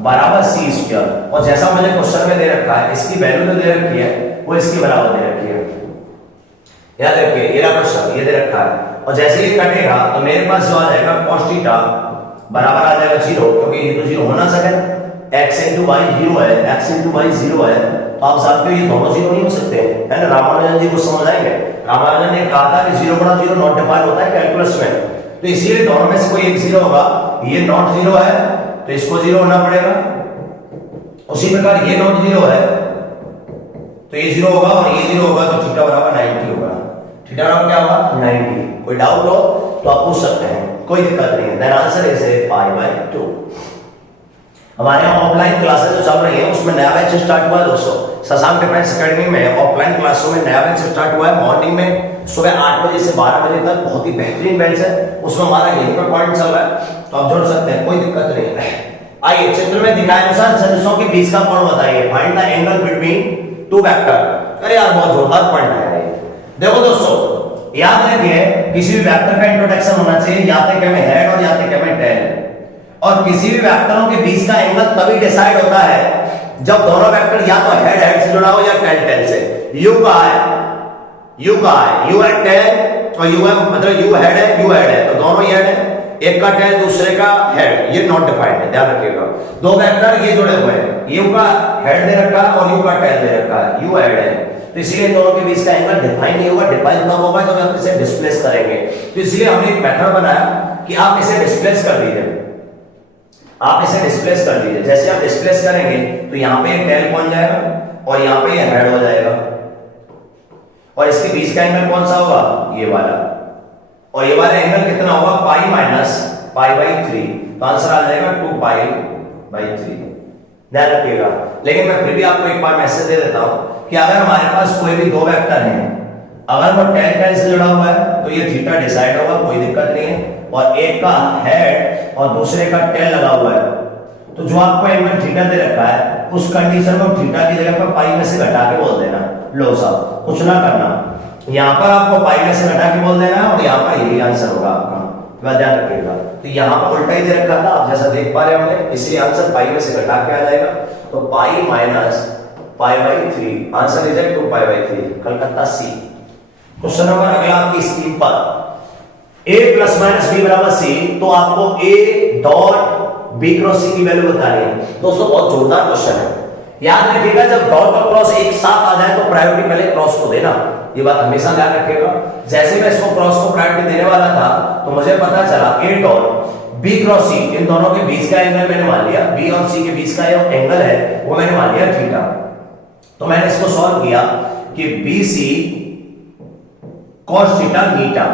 बराबर c स्क्वायर, और जैसा मुझे क्वेश्चन में दे रखा है इसकी वैल्यू जो दे रखी है वो इसके बराबर दे रखी है। याद रखिए ये रहा क्वेश्चन, ये दे रखा है, और जैसे ये कटेगा तो मेरे पास जो आ जाएगा cos थीटा बराबर आ जाएगा 0, क्योंकि ये तो 0 होना सके, x into y 0 है, x into y 0 है, तो आप जानते हो ये दोनों 0 नहीं हो सकते, है ना। रामानुजन जी को समझ आएंगे, रामानुजन ने कहा था कि 0 बड़ा 0 नॉट डिफाइन होता है कैलकुलस में, तो इसीलिए दोनों में से कोई एक 0 होगा, ये नॉट 0 है तो इसको 0 होना पड़ेगा, उसी प्रकार ये नॉट 0 है तो ये 0 होगा, और ये 0 होगा, तो थीटा बराबर 90 होगा। थीटा बराबर क्या होगा 90। कोई डाउट हो तो आप पूछ सकते हैं, कोई दिक्कत नहीं है। Then answer is π/2। हमारे यहाँ ऑफलाइन क्लासेस जो चल रही है उसमें नया बैच स्टार्ट हुआ है दोस्तों, शशांक डिफेंस एकेडमी में ऑफलाइन क्लासों में नया बैच स्टार्ट हुआ है। मॉर्निंग में सुबह 8 बजे से 12 बजे तक, बहुत ही बेहतरीन बैच है, उसमें हमारा यही पर पॉइंट चल रहा है, तो आप जुड़ सकते हैं, कोई दिक्कत नहीं है। आइए चित्र में दिखाए अनुसार सदिशों के बीच का कोण बताइए, find the angle between two vector. अरे यार बहुत जोरदार पॉइंट है। देखो दोस्तों याद रखिए, किसी भी वेक्टर का इंट्रोडक्शन होना चाहिए या तो क्या में हेड और या तो क्या में टेल, और किसी भी वेक्टरों के बीच का एंगल तभी डिसाइड होता है जब दोनों वेक्टर या तो हेड से जुड़ा हो या टेल से। यू का है, यू है टेल और यू है, मतलब यू हेड है, तो दोनों ही हेड है, एक का टेल दूसरे का हेड, ये नॉट डिफाइंड है, ध्यान रखिएगा। दो वेक्टर ये जुड़े हुए हैं, यू का हेड दे रखा है और यू का टेल दे रखा है, यू हेड है, तो इसलिए दोनों के बीच का एंगल डिफाइन नहीं होगा। डिफाइन तब होगा जब आप इसे डिस्प्लेस करेंगे, तो इसलिए हमने एक मेथड बनाया कि आप इसे डिस्प्लेस कर दीजिए, आप इसे डिस्प्लेस कर दीजिए। जैसे आप डिस्प्लेस करेंगे तो यहाँ पे टेल बन जाएगा और यहाँ पे ये हेड हो जाएगा, और इसके बीच का एंगल कौन सा होगा, ये वाला, और ये वाला एंगल कितना होगा π/3, तो आंसर आ जाएगा 2π/3। ध्यान रखिएगा। लेकिन मैं फिर भी आपको एक बार मैसेज दे देता हूं कि अगर हमारे पास कोई भी दो वेक्टर हैं, अगर वो टेल से जुड़ा हुआ है तो ये थीटा डिसाइड होगा, कोई दिक्कत नहीं है, और एक का हेड और दूसरे का टेल लगा हुआ है, तो जो आपको एंगल थीटा दे रखा है उस कंडीशन को थीटा की जगह पर पाई में से घटा के बोल देना। लो साहब कुछ ना करना, यहाँ पर आपको पाई में से घटा के बोल देना और यहाँ पर यही आंसर होगा आपका, ध्यान रखिएगा। तो यहाँ पर उल्टा ही दे रखा था, आप जैसा देख पा रहे होंगे, इसलिए आंसर पाई में से घटा के आ जाएगा, तो pi minus π/3, answer is 2π/3, Calcutta C. Question number अगला आपकी स्क्रीन पर ए प्लस माइनस बी बराबर सी, तो आपको ए डॉट बी क्रॉस सी की वैल्यू बतानी है। दोस्तों बहुत जोरदार क्वेश्चन है, याद रखिएगा जब डॉट और क्रॉस एक साथ आ जाए तो प्रायोरिटी पहले क्रॉस को देना, ये बात हमेशा ध्यान रखिएगा। जैसे मैं इसको क्रॉस को प्रायोरिटी देने वाला था तो मुझे पता चला ए डॉट बी क्रॉस सी, इन दोनों के बीच का एंगल मैंने मान लिया, बी और सी के बीच का जो एंगल है वो मैंने मान लिया थीटा। तो मैंने इसको सॉल्व किया कि बी सी कॉस थीटा नीटा,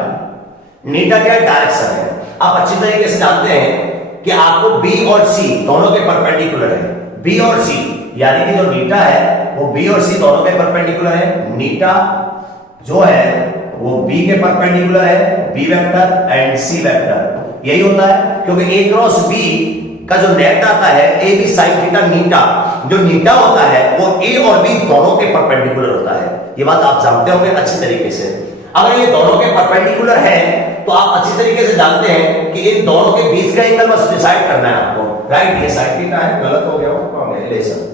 नीटा क्या डायरेक्शन है। आप अच्छी तरीके से जानते हैं कि आपको बी और सी दोनों के परपेंडिकुलर है, बी और सी यानी कि जो नीटा है वो बी और सी दोनों के परपेंडिकुलर है, नीटा जो है वो बी के परपेंडिकुलर है, B vector and C vector, यही होता है। क्योंकि ए क्रॉस बी का जो नेट आता है ए बी साइन थीटा नीटा, जो नीटा होता है वो ए और बी दोनों के परपेंडिकुलर होता है, ये बात आप जानते होंगे अच्छी तरीके से। अगर ये दोनों के परपेंडिकुलर है तो आप अच्छी तरीके से जानते हैं कि इन दोनों के बीच का एंगल बस डिसाइड करना है आपको, राइट। ये साइन थीटा है, गलत हो गया हो रिलेशन,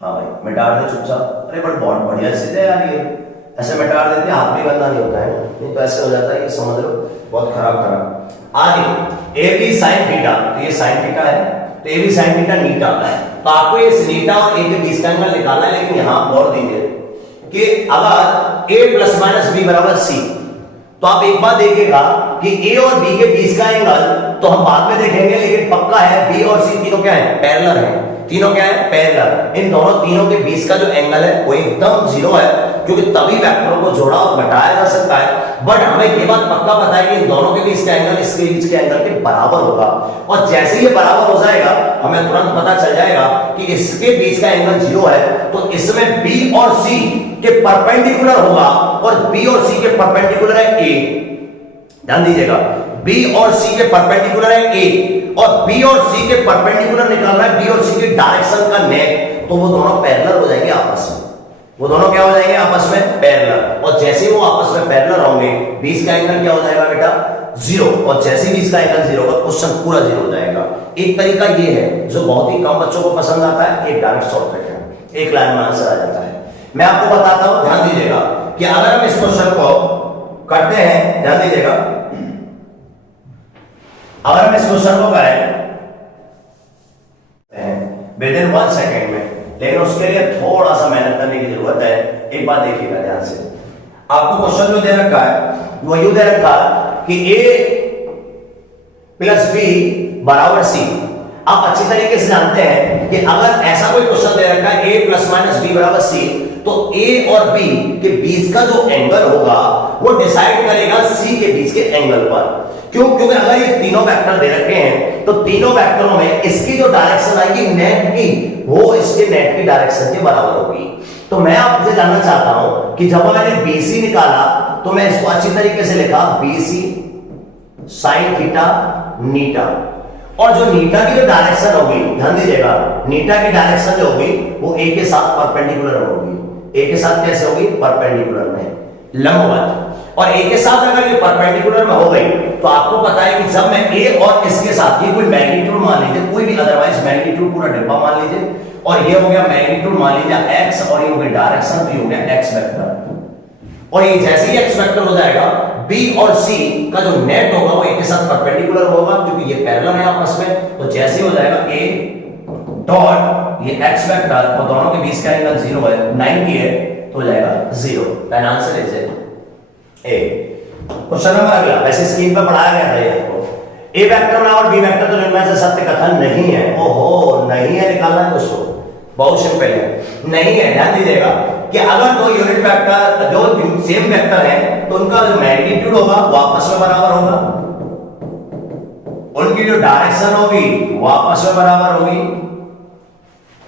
हाँ भाई मिटा दे चुपचाप। अरे बट बहुत बढ़िया चीज है यार, ये ऐसे मिटा देते हाथ भी गंदा नहीं होता है, नहीं तो ऐसे हो जाता है, ये समझ लो बहुत खराब। आगे ए बी साइन थीटा, तो ये साइन थीटा है, तो ए बी साइन थीटा नीटा है, तो आपको ये नीटा और ए के बीच का एंगल निकालना है। लेकिन यहां गौर दीजिए कि अगर a प्लस माइनस बी बराबर सी, तो आप एक बात देखिएगा कि a और b के बीच का एंगल तो हम बाद में देखेंगे, लेकिन पक्का है b और c तीनों क्या है, पैरेलल है, तीनों क्या है, पैरेलल। इन दोनों तीनों के बीच का जो एंगल है वो एकदम जीरो है, क्योंकि तभी वेक्टरों को जोड़ा और घटाया जा सकता है। बट हमें ये बात पक्का पता है कि इन दोनों के बीच का एंगल इसके बीच के एंगल के बराबर होगा, और जैसे ये बराबर हो जाएगा हमें तुरंत पता चल जाएगा कि इसके बीच का एंगल जीरो है, तो इसमें b और c के परपेंडिकुलर होगा, और b और c के परपेंडिकुलर है a, ध्यान दीजिएगा, b और c के परपेंडिकुलर है a, और b और c के परपेंडिकुलर निकालना है b और c के डायरेक्शन का नेट, तो वो दोनों पैरेलल हो जाएंगे आपस में, वो दोनों क्या हो जाएंगे आपस में, पैरेलल। और जैसे वो आपस में पैरेलल होंगे बीच का एंगल क्या हो जाएगा बेटा, जीरो, और जैसे बीच का एंगल जीरो होगा क्वेश्चन पूरा जीरो हो जाएगा। एक तरीका ये है जो बहुत ही कम बच्चों को पसंद आता है, एक डायरेक्ट शॉर्टकट है, एक लाइन में आंसर आ जाता है। मैं आपको बताता हूं, ध्यान दीजिएगा कि अगर हम इस क्वेश्चन को करते हैं, ध्यान दीजिएगा, अगर हम इस क्वेश्चन को करें विद इन 1 सेकेंड में, लेकिन उसके लिए थोड़ा सा मेहनत करने की जरूरत है। एक बात देखिएगा ध्यान से, आपको क्वेश्चन जो दे रखा है वो यूं दे रखा कि a प्लस बी बराबर सी। आप अच्छी तरीके से जानते हैं कि अगर ऐसा कोई क्वेश्चन दे रखा है a प्लस माइनस बी बराबर सी, तो a और b के बीच का जो एंगल होगा वो डिसाइड करेगा c के बीच के एंगल पर। क्यों? क्योंकि अगर ये तीनों वेक्टर दे रखे हैं तो तीनों वेक्टरों में इसकी जो डायरेक्शन आएगी नेट की, वो इसके नेट की डायरेक्शन के बराबर होगी। तो मैं आपसे जानना चाहता हूं कि जब मैंने BC निकाला तो मैं इसको अच्छी तरीके से लिखा BC साइन थीटा नीटा, और जो नीटा की जो डायरेक्शन होगी, ध्यान दीजिएगा, नीटा की डायरेक्शन जो होगी वो ए के साथ परपेंडिकुलर होगी। ए के साथ कैसे होगी? परपेंडिकुलर में, लंबवत। और ए के साथ अगर ये परपेंडिकुलर में हो गई तो आपको पता है कि जब मैं ए और इसके साथ, ये कोई मैग्नीट्यूड मान लीजिए, कोई भी अदरवाइज मैग्नीट्यूड पूरा डिब्बा मान लीजिए, और ये हो गया मैग्नीट्यूड मान लीजिए x, और ये हो गया डायरेक्शन, तो ये हो गया x वेक्टर। और ये जैसे ही x वेक्टर हो जाएगा, b और c का जो नेट होगा वो a के साथ परपेंडिकुलर होगा, क्योंकि ये पैरेलल है आपस में। तो जैसे ही हो जाएगा a डॉट ये x वेक्टर, और दोनों के बीच का एंगल 0 है, 90 है, तो हो जाएगा 0। Then answer is A. Question number अगला, वैसे स्क्रीन पर पढ़ाया गया था ये आपको। ए वेक्टर और बी वेक्टर तो इनमें से सत्य कथन नहीं है। ओहो, नहीं है निकालना है दोस्तों, बहुत सिंपल है, नहीं है। ध्यान दीजिएगा कि अगर दो यूनिट वेक्टर जो सेम वेक्टर है तो उनका जो मैग्नीट्यूड होगा वो आपस में बराबर होगा, उनकी जो डायरेक्शन होगी वो आपस में बराबर होगी।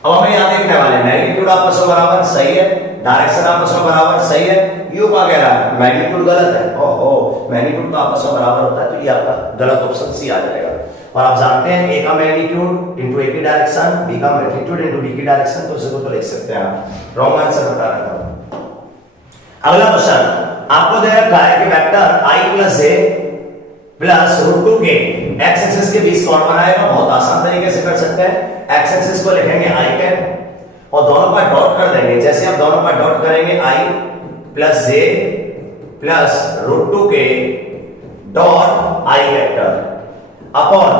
अब हमें यहां देखने वाले मैग्नीट्यूड आपस में बराबर, सही है, डायरेक्शन आपस में बराबर, सही है। यू क्या कह रहा है? मैग्नीट्यूड गलत है। ओहो, मैग्नीट्यूड तो आपस में बराबर होता है, तो ये आपका गलत ऑप्शन सी आ जाएगा। और आप जानते हैं ए का मैग्नीट्यूड इनटू ए की डायरेक्शन, बी का मैग्नीट्यूड इनटू बी की डायरेक्शन, तो इसको तो लिख सकते हैं आप। रॉन्ग आंसर बता रहा था। अगला क्वेश्चन आपको दे रखा है कि vector i plus j plus root 2 के x एक्सिस के बीच कौन बनाएगा? बहुत आसान तरीके से कर सकते हैं। x एक्सिस को लिखेंगे i कैप और दोनों पर डॉट कर देंगे। जैसे आप दोनों पर डॉट करेंगे i plus j plus root 2 के डॉट आई वेक्टर अपॉन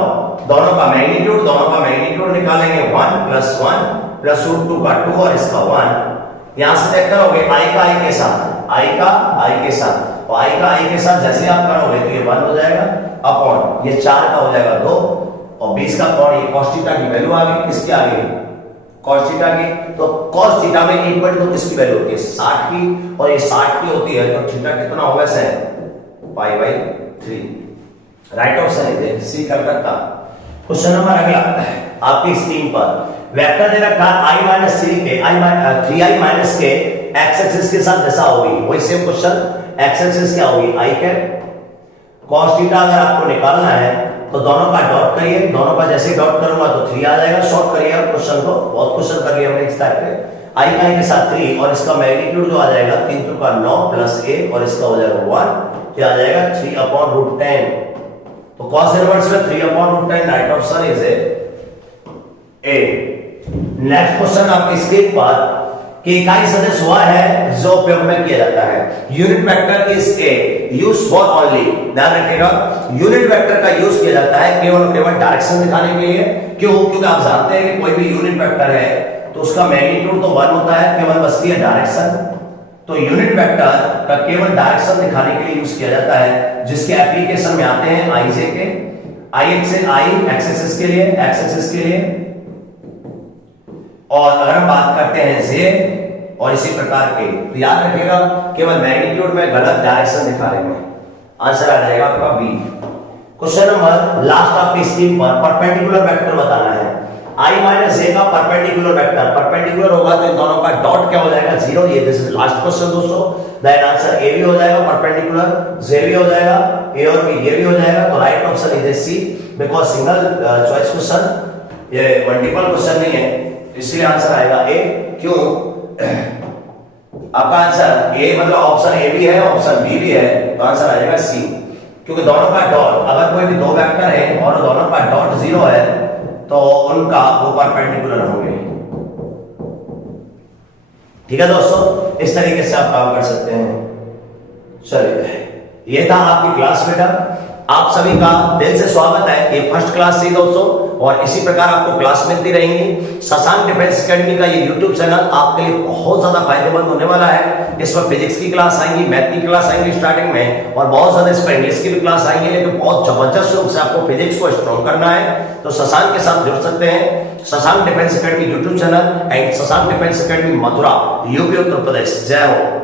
दोनों का मैग्नीट्यूड निकालेंगे 1 प्लस 1 प्लस रूट 2 का 2 और इसका 1। यहां से चेक करोगे आई का आई के साथ और आई का आई के साथ जैसे आप करोगे तो ये 1 हो जाएगा अपॉन ये 4 का हो जाएगा 2 और 20 का कोण ये cos थीटा की वैल्यू आ गई। किसकी आ गई? cos थीटा की। तो cos थीटा में 1/2 किसकी वैल्यू होती है? 60 की, और ये 60 की होती है तो थीटा कितना होगा से π/3। राइट ऑप्शन है सी कलकत्ता। क्वेश्चन नंबर अगला आपकी स्क्रीन पर वेक्टर दे रखा है i - 3 के 3i - के x एक्सिस के साथ दशा होगी। वही सेम क्वेश्चन x एक्सिस क्या होगी? i cap. cos थीटा अगर आपको निकालना है तो दोनों का डॉट करिए, दोनों का जैसे डॉट करूंगा तो 3 आ जाएगा। शॉर्ट करिए क्वेश्चन को, बहुत क्वेश्चन कर लिया हमने इस टाइप पे। i का i के साथ 3 और इसका मैग्नीट्यूड जो आ जाएगा 3 × 9 + 1 और इसका हो जाएगा 1, क्या आ जाएगा 3/√10। तो cos इनवर्स में 3/√10 right option is A. Next question आपकी स्क्रीन पर कि इकाई सदिश वह है जो उपयोग में किया जाता है। Unit vector is A use for only, ध्यान रखिएगा, यूनिट वेक्टर का यूज किया जाता है केवल डायरेक्शन दिखाने के लिए। क्यों? क्योंकि आप जानते हैं कि कोई भी यूनिट वेक्टर है तो उसका मैग्नीट्यूड तो 1 होता है, केवल बचती है डायरेक्शन। तो यूनिट वेक्टर का केवल डायरेक्शन दिखाने के लिए यूज किया जाता है, जिसके एप्लीकेशन में आते हैं आई जे के, आई एक्स एक्सिस के लिए, और अगर हम बात करते हैं जे और इसी प्रकार के, तो याद रखिएगा केवल मैग्नीट्यूड में गलत डायरेक्शन दिखा रहे हैं। आंसर आ जाएगा आपका बी। क्वेश्चन नंबर लास्ट आपकी स्क्रीन पर परपेंडिकुलर वेक्टर बताना है। i - j का परपेंडिकुलर होगा तो इन दोनों का डॉट क्या हो जाएगा? 0। ये दिस इज लास्ट क्वेश्चन दोस्तों। देन आंसर ए भी हो जाएगा परपेंडिकुलर, जे भी हो जाएगा, ए और बी ये भी हो जाएगा। तो right option is C, because single choice question, ये मल्टीपल क्वेश्चन नहीं है, इसलिए आंसर आएगा ए। क्यों? आपका आंसर ए मतलब ऑप्शन ए भी है, ऑप्शन बी भी है, तो आंसर आ जाएगा सी। क्योंकि दोनों का डॉट, अगर कोई भी दो वेक्टर है और दोनों का डॉट 0 है तो उनका वो परपेंडिकुलर होंगे। ठीक है दोस्तों, इस तरीके से आप काम कर सकते हैं। चलिए, ये था आपकी क्लास बेटा। आप सभी का दिल से स्वागत है। ये फर्स्ट क्लास थी दोस्तों, और इसी प्रकार आपको क्लास मिलती रहेंगी। शशांक डिफेंस एकेडमी का ये यूट्यूब चैनल आपके लिए बहुत ज्यादा फायदेमंद होने वाला है। इस पर फिजिक्स की क्लास आएंगी, मैथ की क्लास आएंगी स्टार्टिंग में, और बहुत ज्यादा इस पर इंग्लिश की भी क्लास आएंगी, लेकिन बहुत जबरदस्त रूप से आपको फिजिक्स को स्ट्रॉन्ग करना है। तो शशांक के साथ जुड़ सकते हैं। Shashank defence academy YouTube channel and Shashank defence academy Mathura, UP Uttar Pradesh. जय हो।